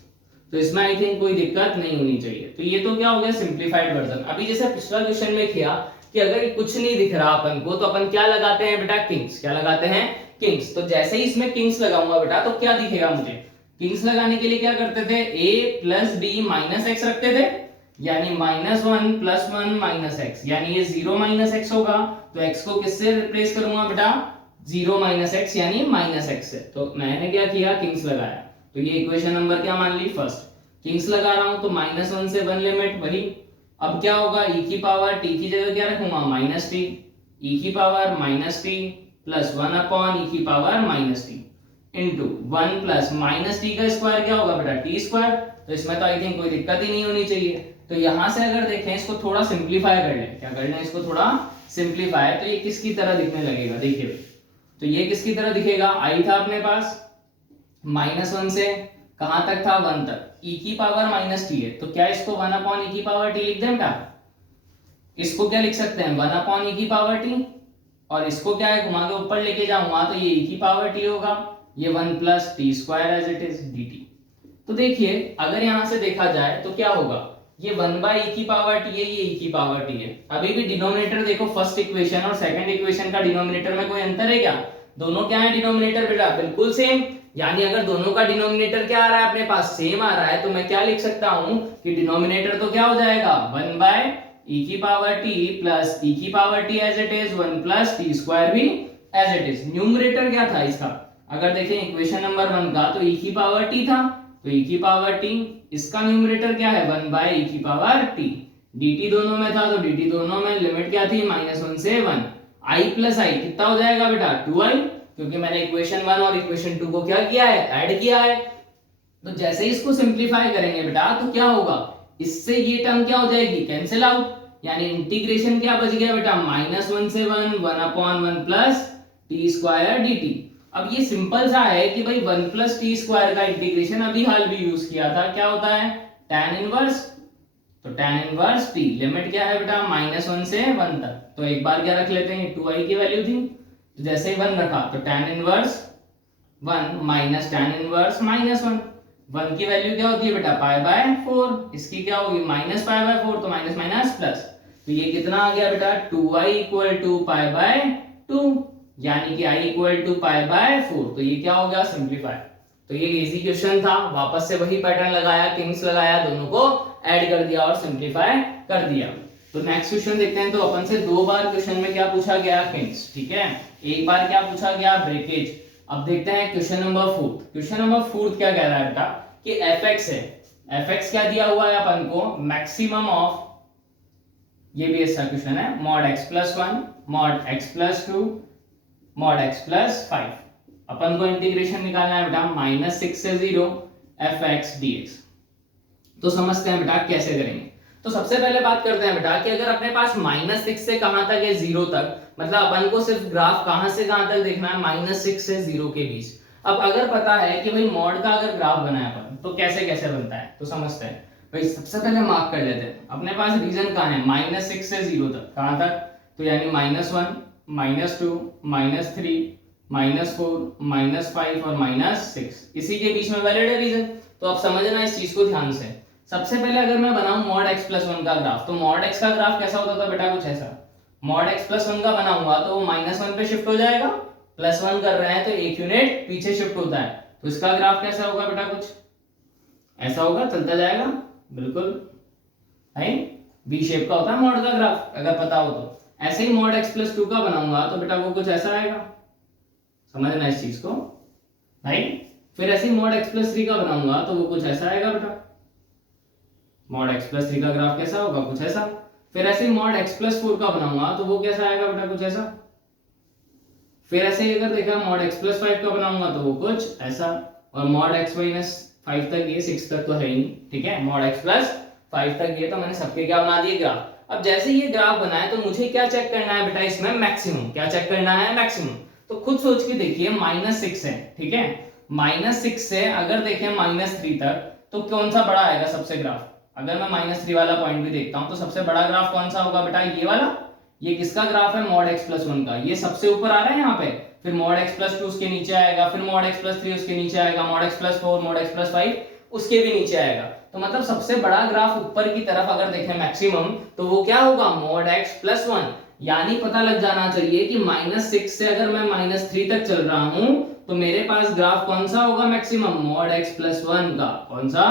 तो इसमें आई थिंक कोई दिक्कत नहीं होनी चाहिए। तो ये तो क्या हो गया सिंप्लीफाइड वर्जन। अभी जैसे पिछला क्वेश्चन में किया कि अगर कुछ नहीं दिख रहा अपन को तो अपन क्या लगाते हैं बेटा किंग्स, क्या लगाते हैं किंग्स, तो जैसे ही इसमें किंग्स लगाऊंगा बेटा तो क्या दिखेगा मुझे, किंग्स लगाने के लिए क्या करते थे a plus b minus x रखते थे, यानी -1 + 1 माइनस एक्स, यानी ये 0 माइनस एक्स होगा, तो x को किससे रिप्लेस करूंगा बेटा 0 माइनस एक्स यानी माइनस एक्स से, तो मैंने क्या किया किंग्स लगाया, तो ये इक्वेशन नंबर क्या मान ली, फर्स्ट। किंग्स लगा रहा हूं तो -1 से 1 लिमिट वही। अब क्या होगा, e की पावर t की जगह क्या रखूंगा, -t, e की power -t plus 1 upon e की power -t into 1 plus -t का स्क्वायर क्या होगा बेटा, t स्क्वायर। तो इसमें तो आई थिंक कोई दिक्कत ही नहीं होनी चाहिए। तो यहां से अगर देखें इसको थोड़ा सिंप्लीफाई कर लें, क्या करना है इसको थोड़ा सिंप्लीफाई, तो ये किसकी तरह दिखने लगेगा, देखिए। तो ये किसकी तरह दिखेगा, आई था अपने पास, -1 से कहां तक था, 1 तक, e की पावर -t है, तो क्या इसको 1 अपॉन e की पावर t लिख दें बेटा। इसको क्या लिख सकते हैं, 1 अपॉन e की पावर t, और इसको क्या है घुमा के ऊपर लेके जाऊंगा तो ये e की पावर t होगा, ये 1 plus T square as it is dt। तो देखिए अगर यहां से देखा जाए तो क्या होगा, ये 1 बाई e की पावर t है, ये e की पावर t है। अभी भी डिनोमिनेटर देखो, फर्स्ट इक्वेशन और सेकंड इक्वेशन का डिनोमिनेटर में कोई अंतर है क्या, दोनों क्या है डिनोमिनेटर बेटा, बिल्कुल सेम। यानी अगर दोनों का डिनोमिनेटर क्या आ रहा है अपने पास, सेम आ रहा है, तो मैं क्या लिख सकता हूं कि डिनोमिनेटर तो क्या हो जाएगा, 1 बाय e की पावर t प्लस e की power t as it is 1 plus T square भी एज इट इज। न्यूमरेटर क्या था इसका, अगर देखें इक्वेशन नंबर 1 का तो e की पावर t था, तो e की पावर t, इसका न्यूमरेटर क्या है 1 बाय e की पावर t, dt दोनों में था तो dt दोनों में, लिमिट क्या थी -1 से 1, i प्लस i कितना हो जाएगा बेटा 2i, क्योंकि मैंने इक्वेशन 1 और इक्वेशन 2 को क्या किया है, ऐड किया है। तो जैसे ही इसको सिंप्लीफाई करेंगे बेटा तो क्या होगा, इससे ये टर्म क्या हो जाएगी, कैंसिल आउट, यानी इंटीग्रेशन क्या बच गया बेटा, -1 से 1, 1 upon 1 plus T square dt। अब ये सिंपल सा है कि भाई 1 प्लस टी स्क्वायर का इंटीग्रेशन अभी हाल भी यूज किया था, क्या होता है tan इनवर्स, तो tan इनवर्स t, लिमिट क्या है बेटा -1 से 1 तक, तो एक बार क्या रख लेते हैं, 2i की वैल्यू थी, तो जैसे ही 1 रखा तो tan inverse 1 minus tan inverse -1, 1 की वैल्यू क्या होती है बेटा π/4, इसकी क्या होगी -π/4, तो माइनस माइनस प्लस, तो ये कितना आ गया बेटा 2i इक्वल टू π/2, यानी कि i इक्वल टू π/4, तो ये क्या हो गया सिंप्लीफाई। तो ये इजी क्वेश्चन था, वापस से वही पैटर्न लगाया, किंग्स लगाया, दोनों को ऐड कर दिया और सिंप्लीफाई कर दिया। तो नेक्स्ट क्वेश्चन देखते हैं। तो अपन से 2 बार क्वेश्चन में क्या पूछा गया, किंग्स, ठीक है, एक बार क्या पूछा गया, ब्रेकेज। अब देखते हैं क्वेश्चन नंबर 4। क्वेश्चन नंबर 4 क्या कह रहा है बेटा कि fx है, fx क्या दिया हुआ है अपन को, मैक्सिमम ऑफ, ये भी ऐसा क्वेश्चन है, mod x plus 1, mod x plus 2, mod x plus 5। अपन को इंटीग्रेशन निकालना है बेटा -6 से 0 fx dx। तो समझते हैं बेटा कैसे करेंगे। तो सबसे पहले बात करते हैं बेटा कि अगर अपने पास -6 से कहां तक है, 0 तक, मतलब अपन को सिर्फ ग्राफ कहां से कहां तक देखना है, -6 से 0 के बीच। अब अगर पता है कि भाई मॉड का अगर ग्राफ बनाया अपन तो कैसे कैसे बनता है, तो समझते हैं भाई। सबसे पहले मार्क कर लेते हैं, अपने पास रीजन कहां है, -6 से 0 तक, कहां तक, तो यानी -1 -2 -3 -4 -5 और -6, इसी के बीच में वैलिड है रीजन। तो अब समझना इस चीज को ध्यान से। सबसे पहले अगर मैं बनाऊं mod x प्लस 1 का ग्राफ, तो mod x का ग्राफ कैसा होता था बेटा, कुछ ऐसा। mod x प्लस 1 का बनाऊंगा तो वो -1 पे शिफ्ट हो जाएगा, +1 कर रहे हैं तो एक यूनिट पीछे शिफ्ट होता है, तो इसका ग्राफ कैसा होगा बेटा, कुछ ऐसा होगा, चलता जाएगा, बिल्कुल है, वी शेप का होता है मॉड का ग्राफ, अगर पता हो तो। ऐसे ही mod x प्लस 2 का बनाऊंगा तो बेटा वो कुछ ऐसा आएगा, समझना इस चीज को, राइट। फिर ऐसे ही mod x प्लस 3 का बनाऊंगा तो वो कुछ ऐसा आएगा बेटा, mod x प्लस 3 का ग्राफ कैसा होगा, कुछ ऐसा। फिर ऐसे ही mod x प्लस 4 का बनाऊंगा तो वो कैसा आएगा बेटा, कुछ ऐसा। फिर ऐसे ही अगर देखा mod x प्लस 5 का बनाऊंगा तो वो कुछ ऐसा, और mod x माइनस 5 तक, ये 6 तक तो है ही, ठीक है, mod x प्लस 5 तक ये तो मैंने सबके क्या बना दिए ग्राफ। अब जैसे ये ग्राफ बनाए तो मुझे क्या चेक करना है बेटा, इसमें मैक्सिमम, क्या चेक करना है, मैक्सिमम। तो खुद सोच के देखिए, -6 है, ठीक है, -6 से अगर देखें -3 तक तो कौन सा बड़ा आएगा सबसे ग्राफ। अगर मैं -3 वाला पॉइंट भी देखता हूं तो सबसे बड़ा ग्राफ कौन सा होगा बेटा, ये वाला। ये किसका ग्राफ है, mod x प्लस 1 का, ये सबसे ऊपर आ रहा है यहाँ पे। फिर mod x प्लस 2 उसके नीचे आएगा, फिर mod x प्लस 3 उसके नीचे आएगा, mod x plus 4, mod x plus 5 उसके भी नीचे आएगा। तो मतलब सबसे बड़ा ग्राफ ऊपर की तरफ अगर देखें मैक्सिमम, तो वो क्या होगा, mod x प्लस 1। यानी पता लग जाना चाहिए कि -6 से अगर मैं -3 तक चल रहा हूं तो मेरे पास ग्राफ कौन सा होगा मैक्सिमम, mod x प्लस 1 का, कौन सा,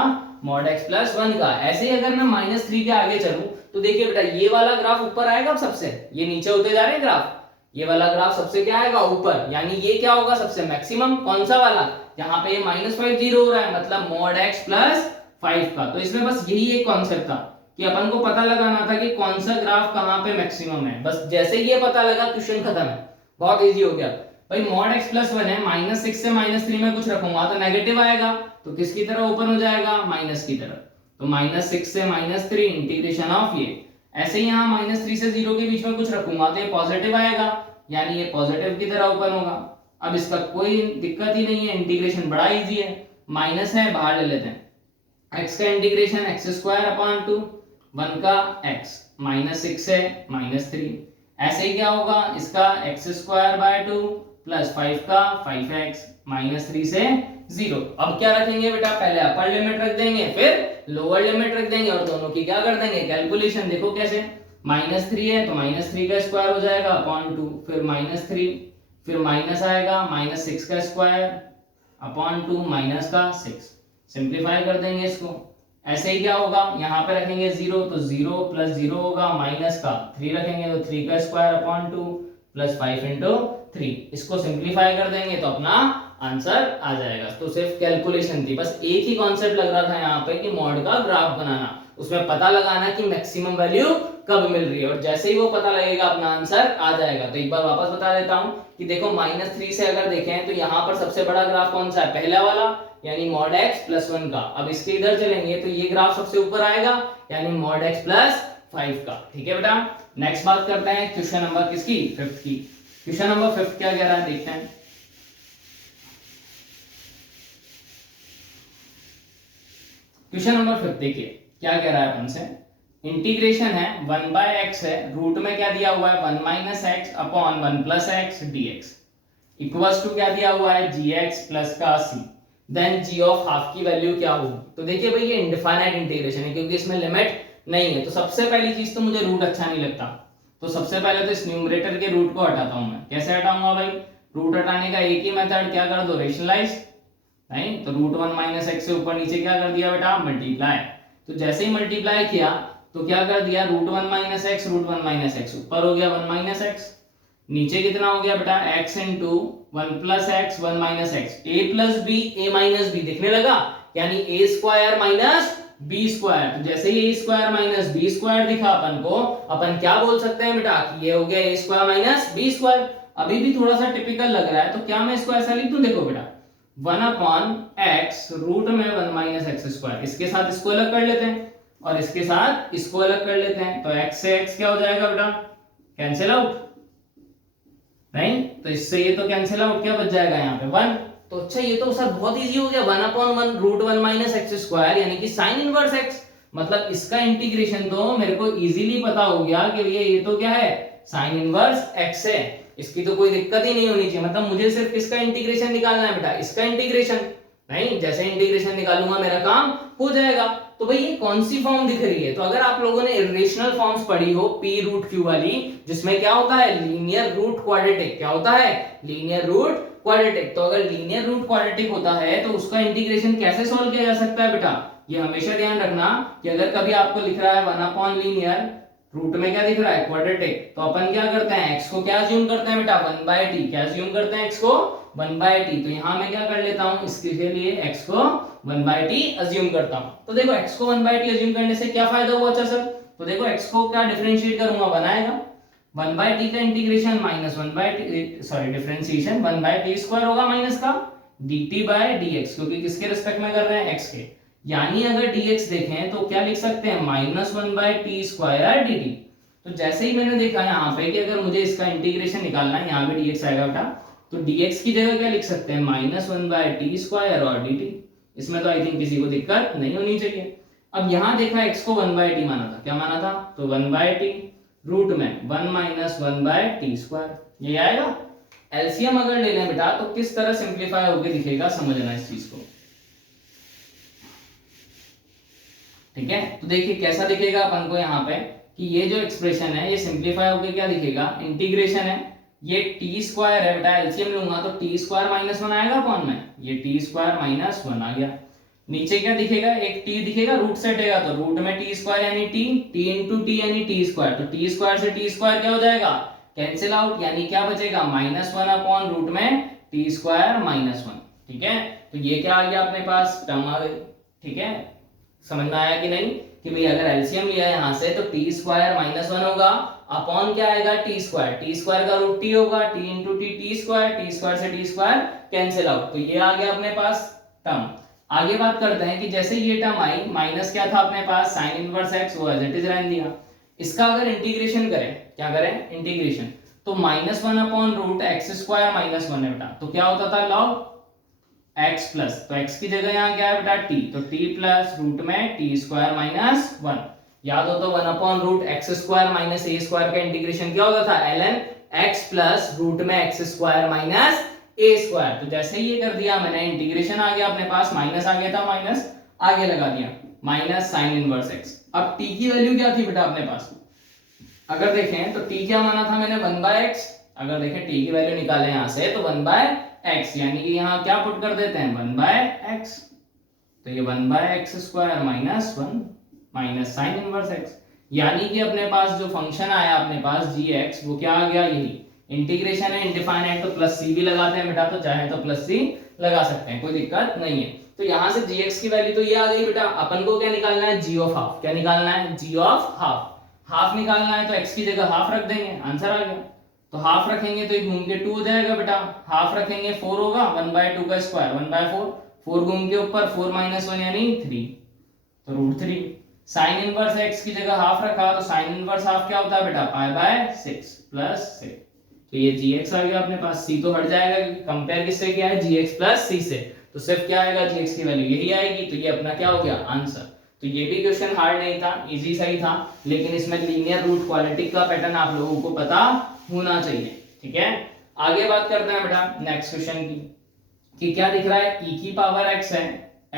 mod x प्लस 1 का। ऐसे ही अगर मैं -3 के आगे चलूं तो देखिए बेटा ये वाला ग्राफ ऊपर आएगा, अब सबसे ये नीचे होते जा रहे हैं ग्राफ, ये वाला ग्राफ सबसे क्या आएगा, ऊपर, यानी ये क्या होगा सबसे मैक्सिमम, कौन सा वाला, यहाँ पे ये -5 0 हो रहा है, मतलब mod x प्लस 5 का। तो इसमें बस यही एक कॉन्सेप्ट था कि अपन को पता लगाना था कि कौन सा ग्राफ कहाँ पे मैक्सिमम है। बस जैसे ही ये पता लगा क्वेश्चन खत्म है, बहुत इजी हो गया भाई। mod x प्लस 1 है, -6 से -3 में कुछ रखूंगा तो नेगेटिव आएगा, तो किसकी तरह ओपन हो जाएगा, माइनस की तरह। तो -6 से -3 इंटीग्रेशन ऑफ ये, ऐसे ही यहाँ -3 से 0 के बीच में कुछ रखूंगा तो ये पॉजिटिव आएगा, यानी ये पॉजिटिव की तरह ओपन होगा। अब इसका कोई दिक्कत ही नहीं है, इंटीग्रेशन बड़ा इजी है। माइनस है बाहर ले लेते हैं, x का इंटीग्रेशन x² 1 का x, -6 है -3, ऐसे ही क्या होगा इसका x² 2 प्लस 5 का 5x, -3 से 0। अब क्या रखेंगे बेटा, पहले अपर लिमिट रख देंगे फिर लोअर लिमिट रख देंगे और दोनों की क्या कर देंगे कैलकुलेशन। देखो कैसे, -3 है तो -3 का स्क्वायर हो जाएगा अपॉन 2, फिर -3, फिर माइनस आएगा -6 का स्क्वायर अपॉन 2 माइनस का 6, सिंप्लीफाई कर देंगे इसको। ऐसे ही क्या होगा, यहाँ पे रखेंगे 0 तो 0 प्लस 0 होगा, माइनस का 3 रखेंगे तो 3 का स्क्वायर अपॉन 2 प्लस 5 इंटू 3, इसको सिंप्लीफाई कर देंगे तो अपना आंसर आ जाएगा। तो सिर्फ कैलकुलेशन थी, बस एक ही कॉन्सेप्ट लग रहा था यहाँ पे कि मॉड का ग्राफ बनाना, उसमें पता लगाना कि मैक्सिमम वैल्यू कब मिल रही है, और जैसे ही वो पता लगेगा अपना आंसर आ जाएगा। तो एक बार वापस बता देता हूँ कि देखो -3 से अगर देखें तो यहाँ पर सबसे बड़ा ग्राफ कौन सा है, पहला वाला, यानी mod x प्लस 1 का। अब इसके इधर चलेंगे तो ये ग्राफ सबसे ऊपर आएगा, यानी mod x प्लस 5 का। ठीक है बेटा, नेक्स्ट बात करते हैं क्वेश्चन नंबर किसकी, 5th की। क्वेश्चन नंबर 5 क्या कह रहा है देखते हैं। क्वेश्चन नंबर 5 देखिए क्या कह रहा है अपन से, इंटीग्रेशन है 1/x है, रूट में क्या दिया हुआ है 1 - x upon 1 + x dx, equals to क्या दिया हुआ है gx प्लस का c, then g of half की वैल्यू क्या होगी। तो देखिए भाई ये इनडिफाइनाइट इंटीग्रेशन है क्योंकि इसमें लिमिट नहीं है, तो सबसे पहली चीज तो मुझे रूट अच्छा नहीं लगता, तो सबसे पहले तो इस न्यूमरेटर के रूट को हटाता हूं मैं। कैसे हटाऊंगा भाई, रूट हटाने का एक ही मेथड, क्या कर दो रेशनलाइज, नहीं तो √1 - x से ऊपर नीचे क्या कर दिया बेटा मल्टीप्लाई, तो जैसे ही मल्टीप्लाई किया तो क्या कर दिया √1 - x, √1 - x ऊपर हो गया 1 - x, नीचे कितना हो गया बेटा x into 1 + x 1 - x, a plus b a minus b दिखने लगा, यानी a square minus b square. तो जैसे ही a square minus b square दिखा अपन को, अपन क्या बोल सकते हैं बेटा कि ये हो गया a square minus b square. अभी भी थोड़ा सा टिपिकल लग रहा है, तो क्या मैं इसको ऐसा लिख दूं, देखो बेटा 1/x रूट में 1 - x स्क्वायर, इसके साथ इसको अलग कर लेते हैं और इसके साथ इसको अलग कर लेते हैं, तो x से x क्या हो जाएगा बेटा कैंसिल आउट, नहीं तो इससे ये तो कैंसिल आउट, क्या बच जाएगा यहाँ पे 1। तो अच्छा ये तो सर बहुत इजी हो गया, 1/1 √1 - x स्क्वायर यानी कि साइन इनवर्स x, मतलब इसका इंटीग्रेशन तो मेरे को इजीली पता हो गया कि भैया ये तो क्या है साइन इनवर्स x है, इसकी तो कोई दिक्कत ही नहीं होनी चाहिए। मतलब मुझे सिर्फ किसका इंटीग्रेशन निकालना है बेटा, इसका इंटीग्रेशन, नहीं जैसे इंटीग्रेशन निकालूंगा मेरा काम हो जाएगा। तो भाई ये कौन सी फॉर्म दिख रही है, तो अगर आप लोगों ने इरेशनल फॉर्म्स पढ़ी हो p√q वाली, जिसमें क्या होता है लीनियर रूट क्वाड्रेटिक, क्या होता है लीनियर रूट क्वाड्रेटिक, तो अगर लीनियर रूट क्वाड्रेटिक होता है तो उसका इंटीग्रेशन कैसे सॉल्व किया जा सकता है बेटा, ये हमेशा ध्यान रखना कि अगर कभी आपको लिख रहा है 1 लीनियर रूट में क्या दिख रहा है क्वाड्रेटिक, तो अपन क्या करते हैं x को क्या अज्यूम करते हैं बेटा 1/t, क्या अज्यूम करते हैं x को 1/t, तो यहां मैं क्या कर लेता हूं इसके लिए x को 1/t अज्यूम करता हूं। तो देखो x को 1/t अज्यूम करने से क्या फायदा हुआ अच्छा सर, तो देखो x को क्या डिफरेंशिएट करूंगा 1 आएगा, 1/t का integration -1/t sorry differentiation 1/t square होगा माइनस का dt/dx, क्योंकि किसके रिस्पेक्ट में कर रहे हैं x के, यानी अगर dx देखें तो क्या लिख सकते हैं -1/t स्क्वायर dt। तो जैसे ही मैंने देखा यहाँ पे कि अगर मुझे इसका इंटीग्रेशन निकालना है, यहाँ पे dx आएगा बेटा, तो dx की जगह क्या लिख सकते हैं -1/t स्क्वायर और dt, इसमें तो आई थिंक किसी को दिक्कत नहीं होनी चाहिए। अब यहाँ देखा x को 1/t माना था, क्या माना था, तो 1/t रूट में 1 - 1/t स्क्वायर, ये आएगा। एलसीएम अगर ले लें बेटा तो किस तरह सिंप्लीफाई होकर दिखेगा, समझना इस चीज को, ठीक है। तो देखिए कैसा दिखेगा अपन को यहाँ पे कि ये जो एक्सप्रेशन है ये सिंप्लीफाई होकर क्या दिखेगा, इंटीग्रेशन है, ये टी स्क्वायर है बेटा, एलसीएम लूंगा तो टी स्क्वायर -1 आएगा अपॉन में, ये टी स्क्वायर -1 आ गया। नीचे क्या दिखेगा, एक टी दिखेगा रूट से हटेगा, तो रूट में टी स्क्वायर यानी टी, टी इंटू टी यानी टी स्क्वायर, तो टी स्क्वायर से टी स्क्वायर क्या हो जाएगा कैंसिल आउट, यानी क्या बचेगा -1 अपॉन रूट में टी स्क्वायर -1, ठीक है। तो ये क्या आ गया अपने पास, टर्म आ गई। ठीक है, समझ में आया कि नहीं, कि भाई अगर एलसीएम लिया है यहाँ से तो टी स्क्वायर माइनस 1 होगा अपॉन क्या आएगा टी स्क्वायर का रूट टी होगा, टी इंटू टी स्क्वायर से टी स्क्वायर कैंसिल आउट, तो ये आ गया अपने पास टर्म। आगे बात करते हैं कि जैसे ये टर्म आई, माइनस क्या था अपने पास, साइन इनवर्स एक्स, वो एज इट इज रहने दिया। इसका अगर इंटीग्रेशन करें, क्या करें इंटीग्रेशन, तो minus 1 upon root X square minus 1 है बेटा, तो क्या होता था लॉग एक्स प्लस, तो एक्स की जगह यहाँ क्या है बेटा टी, तो टी प्लस रूट में टी स्क्वायर माइनस 1, याद हो तो 1 upon root X square minus A square का इंटीग्रेशन क्या होता था, ln एक्स प्लस रूट में X square minus A square. तो जैसे ही ये कर दिया मैंने, इंटीग्रेशन आ गया अपने पास, माइनस आ गया था, माइनस आगे लगा दिया, माइनस साइन इनवर्स एक्स। अब टी की वैल्यू क्या थी बेटा अपने पास, अगर देखें तो टी क्या माना था मैंने, 1/x, अगर देखें टी की वैल्यू निकालें यहां से तो 1/x, यानी कि यहाँ क्या पुट कर देते हैं 1/x, तो ये 1/x square minus 1 minus sine inverse x, यानी कि अपने पास जो फंक्शन आया अपने पास gx, वो क्या आ गया, यही इंटीग्रेशन है, इनडिफाइनाइट, तो प्लस सी भी लगाते हैं बेटा, तो चाहे तो प्लस सी लगा सकते हैं, कोई दिक्कत नहीं है। तो यहाँ से gx की वैल्यू तो ये आ गई बेटा, अपन को क्या निकालना है, g ऑफ हाफ, क्या निकालना है, g ऑफ हाफ, हाफ निकालना है, तो x की जगह हाफ रख देंगे, आंसर आ गया। तो हाफ रखेंगे तो ये घूम के 2 हो जाएगा बेटा, हाफ रखेंगे 4 होगा, 1/2 का स्क्वायर 1/4, 4 घूम के ऊपर 4 - 1 यानी 3, तो रूट 3। साइन इनवर्स x की जगह हाफ रखा, तो साइन इनवर्स हाफ क्या होता है बेटा, π/6 प्लस 6, तो ये gx आ गया अपने पास, c तो हट जाएगा क्योंकि कंपेयर किससे किया है, gx प्लस c से, तो सिर्फ क्या आएगा gx की वैल्यू यही आएगी, तो ये अपना क्या हो गया आंसर। तो ये भी क्वेश्चन हार्ड नहीं था, इजी सही था, लेकिन इसमें लीनियर रूट क्वाड्रेटिक का पैटर्न आप लोगों को पता होना चाहिए। ठीक है, आगे बात करते हैं बेटा नेक्स्ट क्वेश्चन की, कि क्या दिख रहा है, e की पावर x है,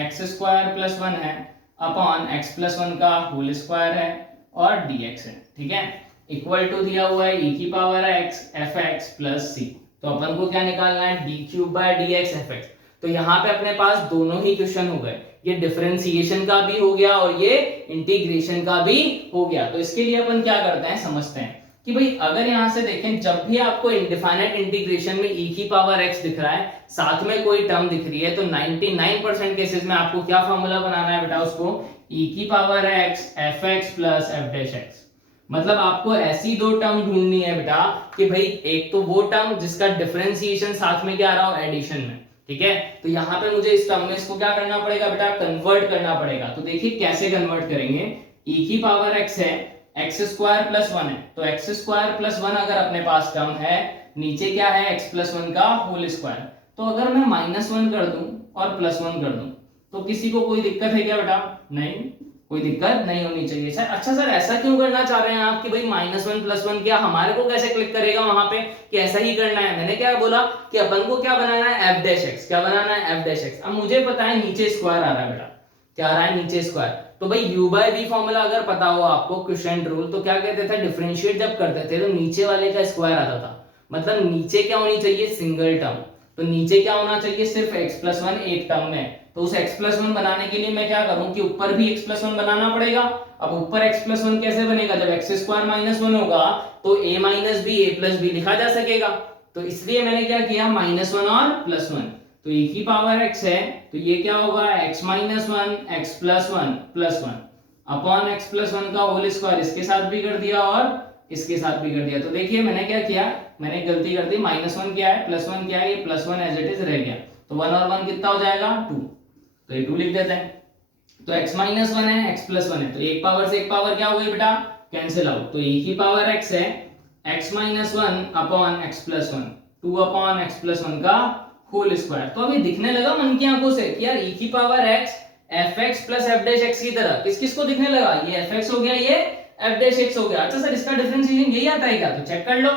x स्क्वायर प्लस 1 है अपॉन x प्लस 1 का होल स्क्वायर है और dx है। ठीक है, इक्वल टू दिया हुआ है e की power x fx plus c, तो अपन को क्या निकालना है, d3/dx fx। तो यहाँ पे अपने पास दोनों ही क्वेश्चन हो गए, ये डिफरेंशिएशन का भी हो गया और ये इंटीग्रेशन का भी हो गया। तो इसके लिए अपन क्या करते हैं, समझते हैं कि भाई अगर यहां से देखें, जब भी आपको इनडिफाइनाइट इंटीग्रेशन में e की पावर x दिख रहा है, साथ में कोई टर्म दिख रही है, तो 99% केसेस में आपको क्या फॉर्मूला बनाना है बेटा, उसको e की power x fx plus f'(x), मतलब आपको ऐसी दो टर्म ढूंढनी है बेटा कि भाई एक तो वो टर्म जिसका डिफरेंशिएशन साथ में क्या आ रहा हो, एडिशन में। ठीक है, तो यहाँ पे मुझे इस टर्म में इसको क्या करना पड़ेगा बेटा, कन्वर्ट करना पड़ेगा। तो देखिए कैसे कन्वर्ट करेंगे, e की पावर x है, एक्स स्क्वायर प्लस 1 है, तो एक्स स्क्वायर प्लस 1 अगर अपने पास टर्म है, नीचे क्या है एक्स प्लस 1 का होल स्क्वायर, तो अगर मैं -1 कर दूं और +1 कर दूं तो किसी को कोई दिक्कत है क्या बेटा, नहीं, कोई दिक्कत नहीं होनी चाहिए सर। अच्छा सर ऐसा क्यों करना चाह रहे हैं आप कि भाई -1 +1 क्या, हमारे को कैसे क्लिक करेगा वहां पे कि ऐसा ही करना है। मैंने क्या बोला कि अपन को क्या बनाना है, f'(x), क्या बनाना है f'(x). अब मुझे पता है नीचे स्क्वायर आ रहा है बेटा, क्या आ रहा है नीचे स्क्वायर, तो भाई u/v फॉर्मूला अगर पता हो आपको, क्वोशिएंट रूल, तो क्या कहते थे, डिफरेंशिएट जब करते थे तो नीचे वाले का स्क्वायर आता था, मतलब नीचे क्या होनी चाहिए, सिंगल टर्म, तो नीचे क्या होना चाहिए, सिर्फ x+1 एक टर्म में। तो उस x+1 बनाने के लिए मैं क्या करूं कि ऊपर भी x+1 बनाना पड़ेगा। अब ऊपर x+1 कैसे बनेगा, जब x² -1 होगा तो a - b a+b लिखा जा सकेगा, तो इसलिए मैंने क्या किया, -1 और +1, तो e की पावर x है, तो ये क्या होगा, x - 1 x+1 +1 अपॉन x+1 का होल स्क्वायर, इसके साथ भी कर दिया और इसके साथ भी कर दिया। तो देखिए मैंने क्या किया, मैंने गलती कर दी, -1 क्या है, +1 क्या है, ये +1 एज इट इज रह गया, तो 1 और 1 कितना हो जाएगा, 2, तो ये 2 लिख देते हैं। तो x - 1 है, x+1 है, तो एक पावर से एक पावर क्या हो गई बेटा, कैंसिल आउट, तो e की पावर x है, x - 1 upon x+1, 2 upon x+1 का होल स्क्वायर। तो अभी दिखने लगा मन की आंखों से कि यार e की power x fx plus f'(x) की तरह किस किस को दिखने लगा, ये fx हो गया, ये f'(x) हो गया। अच्छा सर इसका डिफरेंशिएशन यही आता है क्या, तो चेक कर लो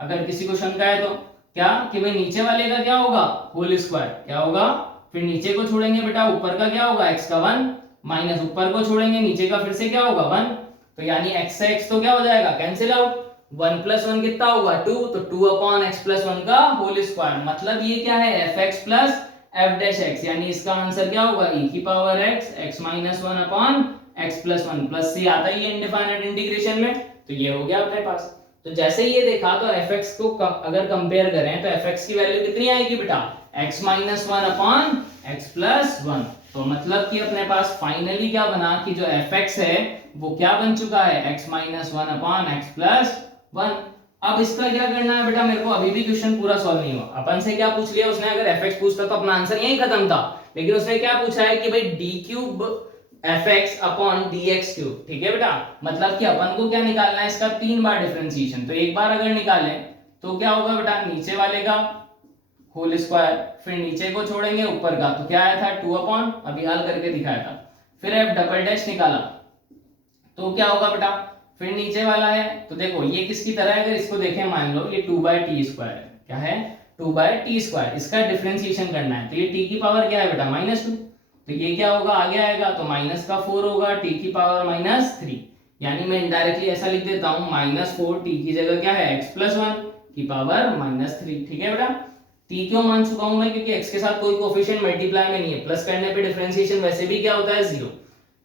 अगर किसी को शंका है तो, क्या कि भाई नीचे वाले का क्या होगा, होल स्क्वायर, क्या होगा, फिर नीचे को छोड़ेंगे बेटा, ऊपर का क्या होगा, x का 1 माइनस ऊपर को छोड़ेंगे, नीचे का फिर से क्या होगा 1, तो यानी x से x तो क्या हो जाएगा, कैंसिल आउट, 1 + 1 कितना होगा 2, तो 2 अपॉन x+1 का होल स्क्वायर, मतलब ये क्या है fx प्लस f'(x), यानी इसका आंसर क्या होगा, e की power x x - 1 upon x+1 plus c आता ही है इनडिफाइनाइट इंटीग्रेशन में, तो ये हो गया अपने पास। तो जैसे ये देखा तो fx को अगर कंपेयर करें तो fx की वैल्यू कितनी आएगी बेटा, x minus one upon x plus one. तो मतलब कि अपने पास फाइनली क्या बना कि जो fx है वो क्या बन चुका है, x minus one upon x plus one. अब इसका क्या करना है बेटा, मेरे को अभी भी क्वेश्चन पूरा सॉल्व नहीं हुआ। अपन से क्या पूछ लिया उसने, अगर fx पूछता तो अपना आंसर यही खत्म था, लेकिन उसने क्या पूछा है कि भाई D cube fx upon dx cube. ठीक है बेटा, मतलब कि अपन को क्या निकालना है, इसका 3 बार डिफरेंशिएशन। तो एक बार अगर निकालें तो क्या होगा बेटा, नीचे वाले का होल स्क्वायर, फिर नीचे को छोड़ेंगे ऊपर का, तो क्या आया था 2 अपॉन, अभी हल करके दिखाया था। फिर f डबल डैश निकाला तो क्या होगा बेटा, फिर नीचे वाला है, तो देखो ये किसकी तरह है, अगर इसको देखें मान लो ये 2/t स्क्वायर है, क्या है 2/t स्क्वायर, इसका डिफरेंशिएशन करना है। तो ये t की पावर क्या है बेटा -2, तो ये क्या होगा आगे आएगा, तो -4 होगा t की पावर -3, यानी मैं इनडायरेक्टली ऐसा लिख देता हूं -4 t की जगह क्या है x प्लस 1 की पावर -3। ठीक है बेटा, t क्यों मान चुका हूं मैं, क्योंकि x के साथ कोई कोफिशिएंट मल्टीप्लाई में नहीं है, प्लस करने पे डिफरेंशिएशन वैसे भी क्या होता है 0।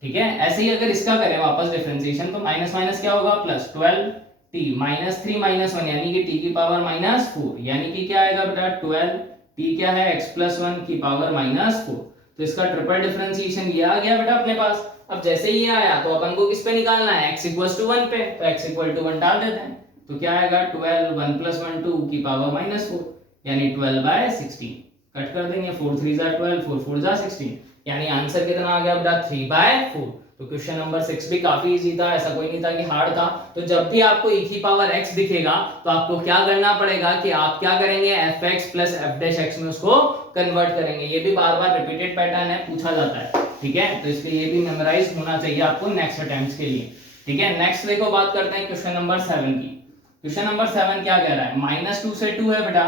ठीक है, ऐसे ही अगर इसका करें वापस डिफरेंशिएशन तो माइनस माइनस क्या होगा प्लस 12t -3 -1 यानी कि t की पावर -4, यानी कि क्या आएगा बेटा 12t क्या है x प्लस 1 की पावर -4। तो इसका ट्रिपल डिफरेंशिएशन ये आ गया बेटा अपने पास। अब जैसे ये आया तो अपन को किस पे निकालना है, x इक्वल टू 1 पे, तो x इक्वल टू 1 डाल देते हैं, तो क्या आएगा 12 1 प्लस 1 2 की पावर -4, यानी 12/16। कट कर देंगे, 4 3 जा 12, 4 4 जा 16, यानी आंसर कितना आ गया बेटा 3/4। तो क्वेश्चन नंबर 6 भी काफी इजी था, ऐसा कोई नहीं था कि हार्ड था। तो जब भी आपको e की पावर x दिखेगा तो आपको क्या करना पड़ेगा कि आप क्या करेंगे, fx plus f dash x में उसको कन्वर्ट करेंगे। ये भी बार बार रिपीटेड पैटर्न है, पूछा जाता है। ठीक है, तो इसलिए ये भी मेमोराइज होना चाहिए आपको नेक्स्ट अटेम्प्ट्स के लिए। ठीक है, नेक्स्ट देखो बात करते हैं क्वेश्चन नंबर 7 की। क्वेश्चन नंबर 7 क्या कह रहा है, -2 से 2 है बेटा,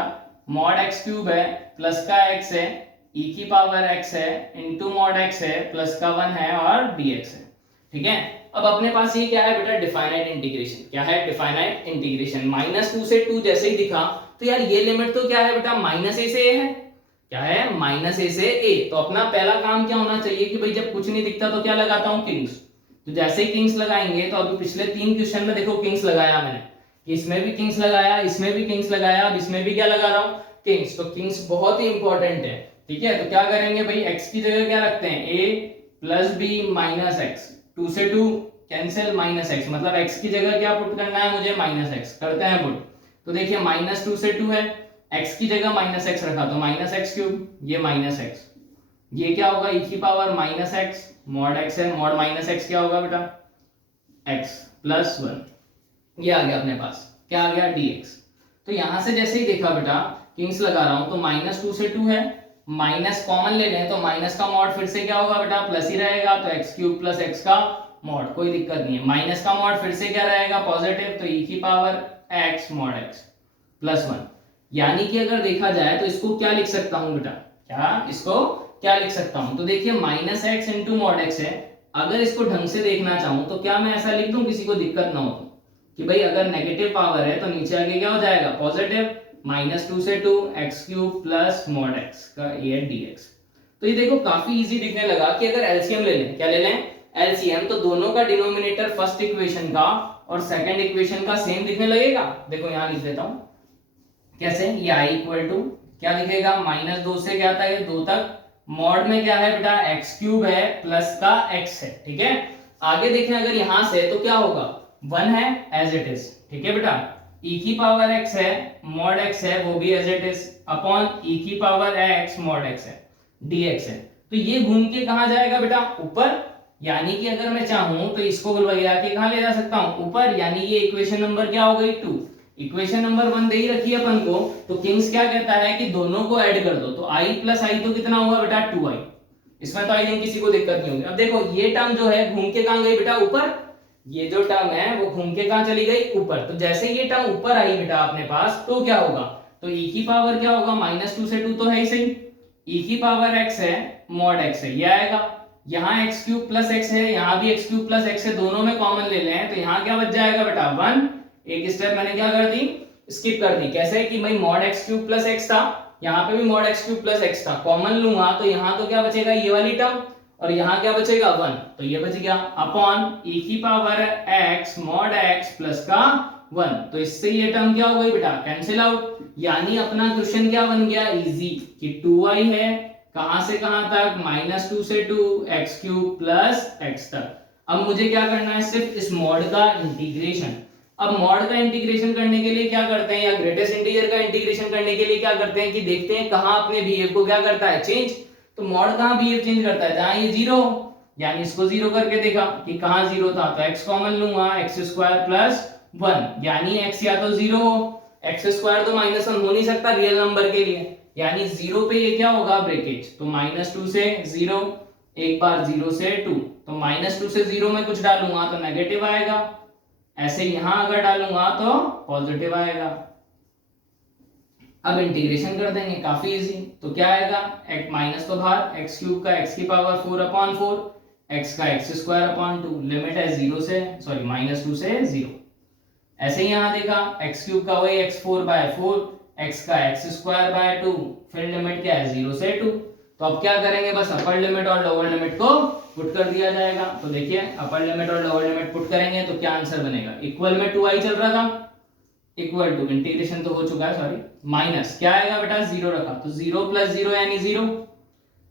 मॉड x क्यूब है, प्लस का x है, e की पावर x है, इंटू मॉड x है, प्लस का 1 है और dx है। ठीक है, अब अपने पास ये क्या है बेटा, डिफाइनाइट इंटीग्रेशन। क्या है, डिफाइनाइट इंटीग्रेशन। -2 से 2 जैसे ही दिखा तो यार ये लिमिट तो क्या है बेटा, -a से a है, क्या है -a से a। तो अपना पहला काम क्या होना चाहिए कि भाई जब कुछ नहीं दिखता तो क्या लगाता हूं, किंग्स। तो जैसे ही किंग्स लगाएंगे, तो अभी पिछले 3 क्वेश्चन में देखो किंग्स लगाया मैंने, इसमें भी किंग्स लगाया, इसमें भी किंग्स लगाया, अब इसमें भी क्या लगा रहा हूं, किंग्स। तो किंग्स बहुत ही इंपॉर्टेंट है। ठीक है, तो क्या करेंगे भाई, x की जगह क्या रखते हैं, a plus b minus x, 2 से 2 कैंसिल, -x, मतलब x की जगह क्या पुट करना है मुझे, -x करते हैं पुट। तो देखिए -2 से 2 है, x की जगह -x रखा तो -x क्यूब, ये -x, ये क्या होगा e की पावर -x, मॉड x है, मॉड -x क्या होगा बेटा x प्लस 1, ये आ गया अपने पास, क्या आ गया dx। तो यहां से जैसे ही देखा बेटा किंग्स लगा रहा हूं, तो -2 से 2 है, माइनस कॉमन ले लें तो माइनस का मॉड फिर से क्या होगा बेटा, प्लस ही रहेगा, तो x क्यूब प्लस x का मॉड, कोई दिक्कत नहीं है। माइनस का मॉड फिर से क्या रहेगा, पॉजिटिव, तो e की power x mod x plus 1, यानी कि अगर देखा जाए तो इसको क्या लिख सकता हूं बेटा, क्या इसको क्या लिख सकता हूं, तो देखिए -x इंटू मॉड x है। अगर इसको ढंग से देखना चाहूं तो क्या मैं ऐसा लिख दूं, किसी को दिक्कत ना हो कि भाई अगर नेगेटिव पावर है तो नीचे आगे क्या हो जाएगा, पॉजिटिव, -2 से 2 x cube plus mod x का ये dx। तो ये देखो काफी इजी दिखने लगा कि अगर एलसीएम ले लें, क्या ले लें एलसीएम, तो दोनों का डिनोमिनेटर फर्स्ट इक्वेशन का और सेकंड इक्वेशन का सेम दिखने लगेगा। देखो यहां लिख देता हूं कैसे, ये i इक्वल टू क्या दिखेगा, -2 से क्या था ये 2 तक, मॉड में क्या है बेटा x क्यूब है प्लस का x है। ठीक है, आगे देखें अगर यहां से तो क्या होगा, 1 है एज इट इज। ठीक है बेटा, e की पावर x है, मॉड x है वो भी as it is, upon e की पावर x मॉड x है, dx है। तो ये घूम के कहां जाएगा बेटा, ऊपर, यानी कि अगर मैं चाहूं तो इसको बुलवाया के कहां ले जा सकता हूं, ऊपर, यानी ये इक्वेशन नंबर क्या हो गई 2। इक्वेशन नंबर 1 दे ही रखी है अपन को, तो किंग्स क्या कहता है कि दोनों को ऐड कर दो, तो i प्लस i तो कितना हुआ बेटा 2i, इसमें तो आई थिंक किसी को दिक्कत नहीं होगी। अब देखो ये टर्म जो है घूम के कहां गई बेटा, ऊपर, ये जो टर्म है वो घूम के कहां चली गई, ऊपर। तो जैसे ये टर्म ऊपर आई बेटा अपने पास तो क्या होगा, तो e की पावर क्या होगा, -2 से 2 तो है ही सही, e की पावर x है, मॉड x है, ये आएगा, यहाँ x क्यूब प्लस x है, यहाँ भी x क्यूब प्लस x है, दोनों में कॉमन ले लें तो यहाँ क्या बच जाएगा बेटा 1। एक स्टेप मैंने क्या कर दी, स्किप कर दी, कैसे कि भाई mod x cube plus x था, यहाँ पे भी mod x cube plus x था, कॉमन लूंगा तो यहाँ तो क्या बचेगा, ये वाली टर्म, और यहाँ क्या बचेगा 1, तो ये बच गया, अपॉन e की power x mod x plus का 1, तो इससे ये टर्म क्या हो गई बेटा, कैंसिल आउट। यानी अपना क्वेश्चन क्या बन गया, इजी, कि 2y है कहां से कहां तक, -2 से 2, एक्स क्यूब प्लस एक्स तक। अब मुझे क्या करना है, सिर्फ इस मॉड का इंटीग्रेशन। अब मॉड का इंटीग्रेशन करने के लिए क्या करते हैं, या ग्रेटेस्ट इंटीजर का इंटीग्रेशन करने के लिए क्या करते हैं, कि देखते हैं कहां अपने बिहेव को क्या करता है, चेंज। तो मॉड कहां बिहेव चेंज करता है, जहां ये 0, यानी इसको 0 करके देखा कि कहां 0 था, तो x कॉमन लूंगा, x² प्लस 1, यानी x या तो 0 हो, x² तो -1 हो नहीं सकता रियल नंबर के लिए, यानी 0 पे ये क्या होगा, ब्रेकेज, तो -2 से 0, एक बार 0 से 2, तो -2 से 0 में कुछ डालूंगा तो नेगेटिव आएगा, ऐसे यहां अगर डालूंगा तो पॉजिटिव आएगा। अब इंटीग्रेशन कर देंगे, काफी इजी, तो क्या आएगा, माइनस तो बाहर, एक्स क्यूब का x की पावर 4/4, x का x²/2, लिमिट है 0 से, सॉरी -2 से 0। ऐसे ही यहां देखा, x क्यूब का वही x4/4, x का x²/2, फिर लिमिट क्या है 0 से 2। तो अब क्या करेंगे, बस अपर लिमिट और लोअर लिमिट को पुट कर दिया जाएगा। तो देखिए अपर लिमिट और लोअर लिमिट पुट करेंगे तो क्या आंसर बनेगा, इक्वल में 2i चल रहा था, इक्वल टू, इंटीग्रेशन तो हो चुका है सॉरी, माइनस क्या आएगा बेटा, 0 रखा तो 0 + 0 यानी 0,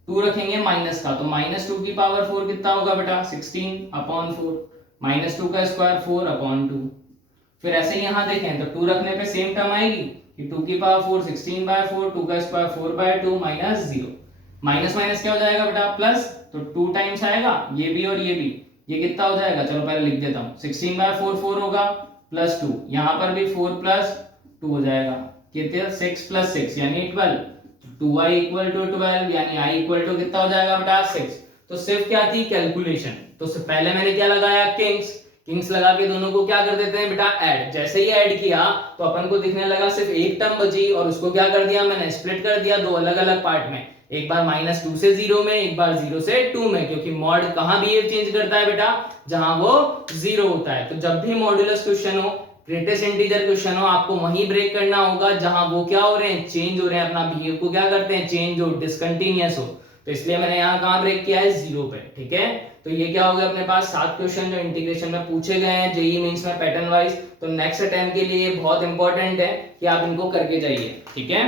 2 रखेंगे माइनस का, तो -2 की पावर 4 कितना होगा बेटा, 16/4, -2 का स्क्वायर 4/2। फिर ऐसे ही यहां देखें तो 2 रखने पे सेम टर्म आएगी कि 2 की पावर 4 16/4, 2 का स्क्वायर 4/2 -0, माइनस माइनस क्या हो जाएगा बेटा, प्लस, तो 2 टाइम्स आएगा, ये भी और ये भी, ये कितना हो जाएगा, चलो पहले लिख देता हूं, 16/4 4 होगा, +2, यहां पर भी 4 + 2 हो जाएगा, कितने, 6 + 6 यानी 12, 2i = 12, यानी i = कितना हो जाएगा बेटा, 6। तो सिर्फ क्या थी, कैलकुलेशन, तो पहले मैंने क्या लगाया, किंग्स लगा के दोनों को क्या कर देते हैं बेटा, ऐड। जैसे ही ऐड किया तो अपन को दिखने लगा सिर्फ एक टर्म बची, और उसको क्या कर दिया मैंने, स्प्लिट कर दिया दो अलग अलग पार्ट में, एक बार -2 से 0 में, एक बार 0 से 2 में, क्योंकि मॉड कहां बिहेव चेंज करता है बेटा, जहां वो 0 होता है। तो जब भी मॉड्यूलस क्वेश्चन हो, ग्रेटेस्ट इंटीजर क्वेश्चन हो, आपको वहीं ब्रेक करना होगा जहां वो क्या हो रहे हैं, चेंज हो रहे हैं, अपना बिहेव को क्या करते हैं, चेंज हो, डिसकंटीन्यूअस हो। तो इसलिए मैंने यहाँ कहां ब्रेक किया है, 0 पे, ठीक है। तो ये क्या हो गया, अपने पास 7 क्वेश्चन जो इंटीग्रेशन में पूछे गए हैं जेईई मेंस में पैटर्न वाइज। तो नेक्स्ट अटेम्प्ट के लिए बहुत इंपॉर्टेंट है कि आप इनको करके जाइए, ठीक है।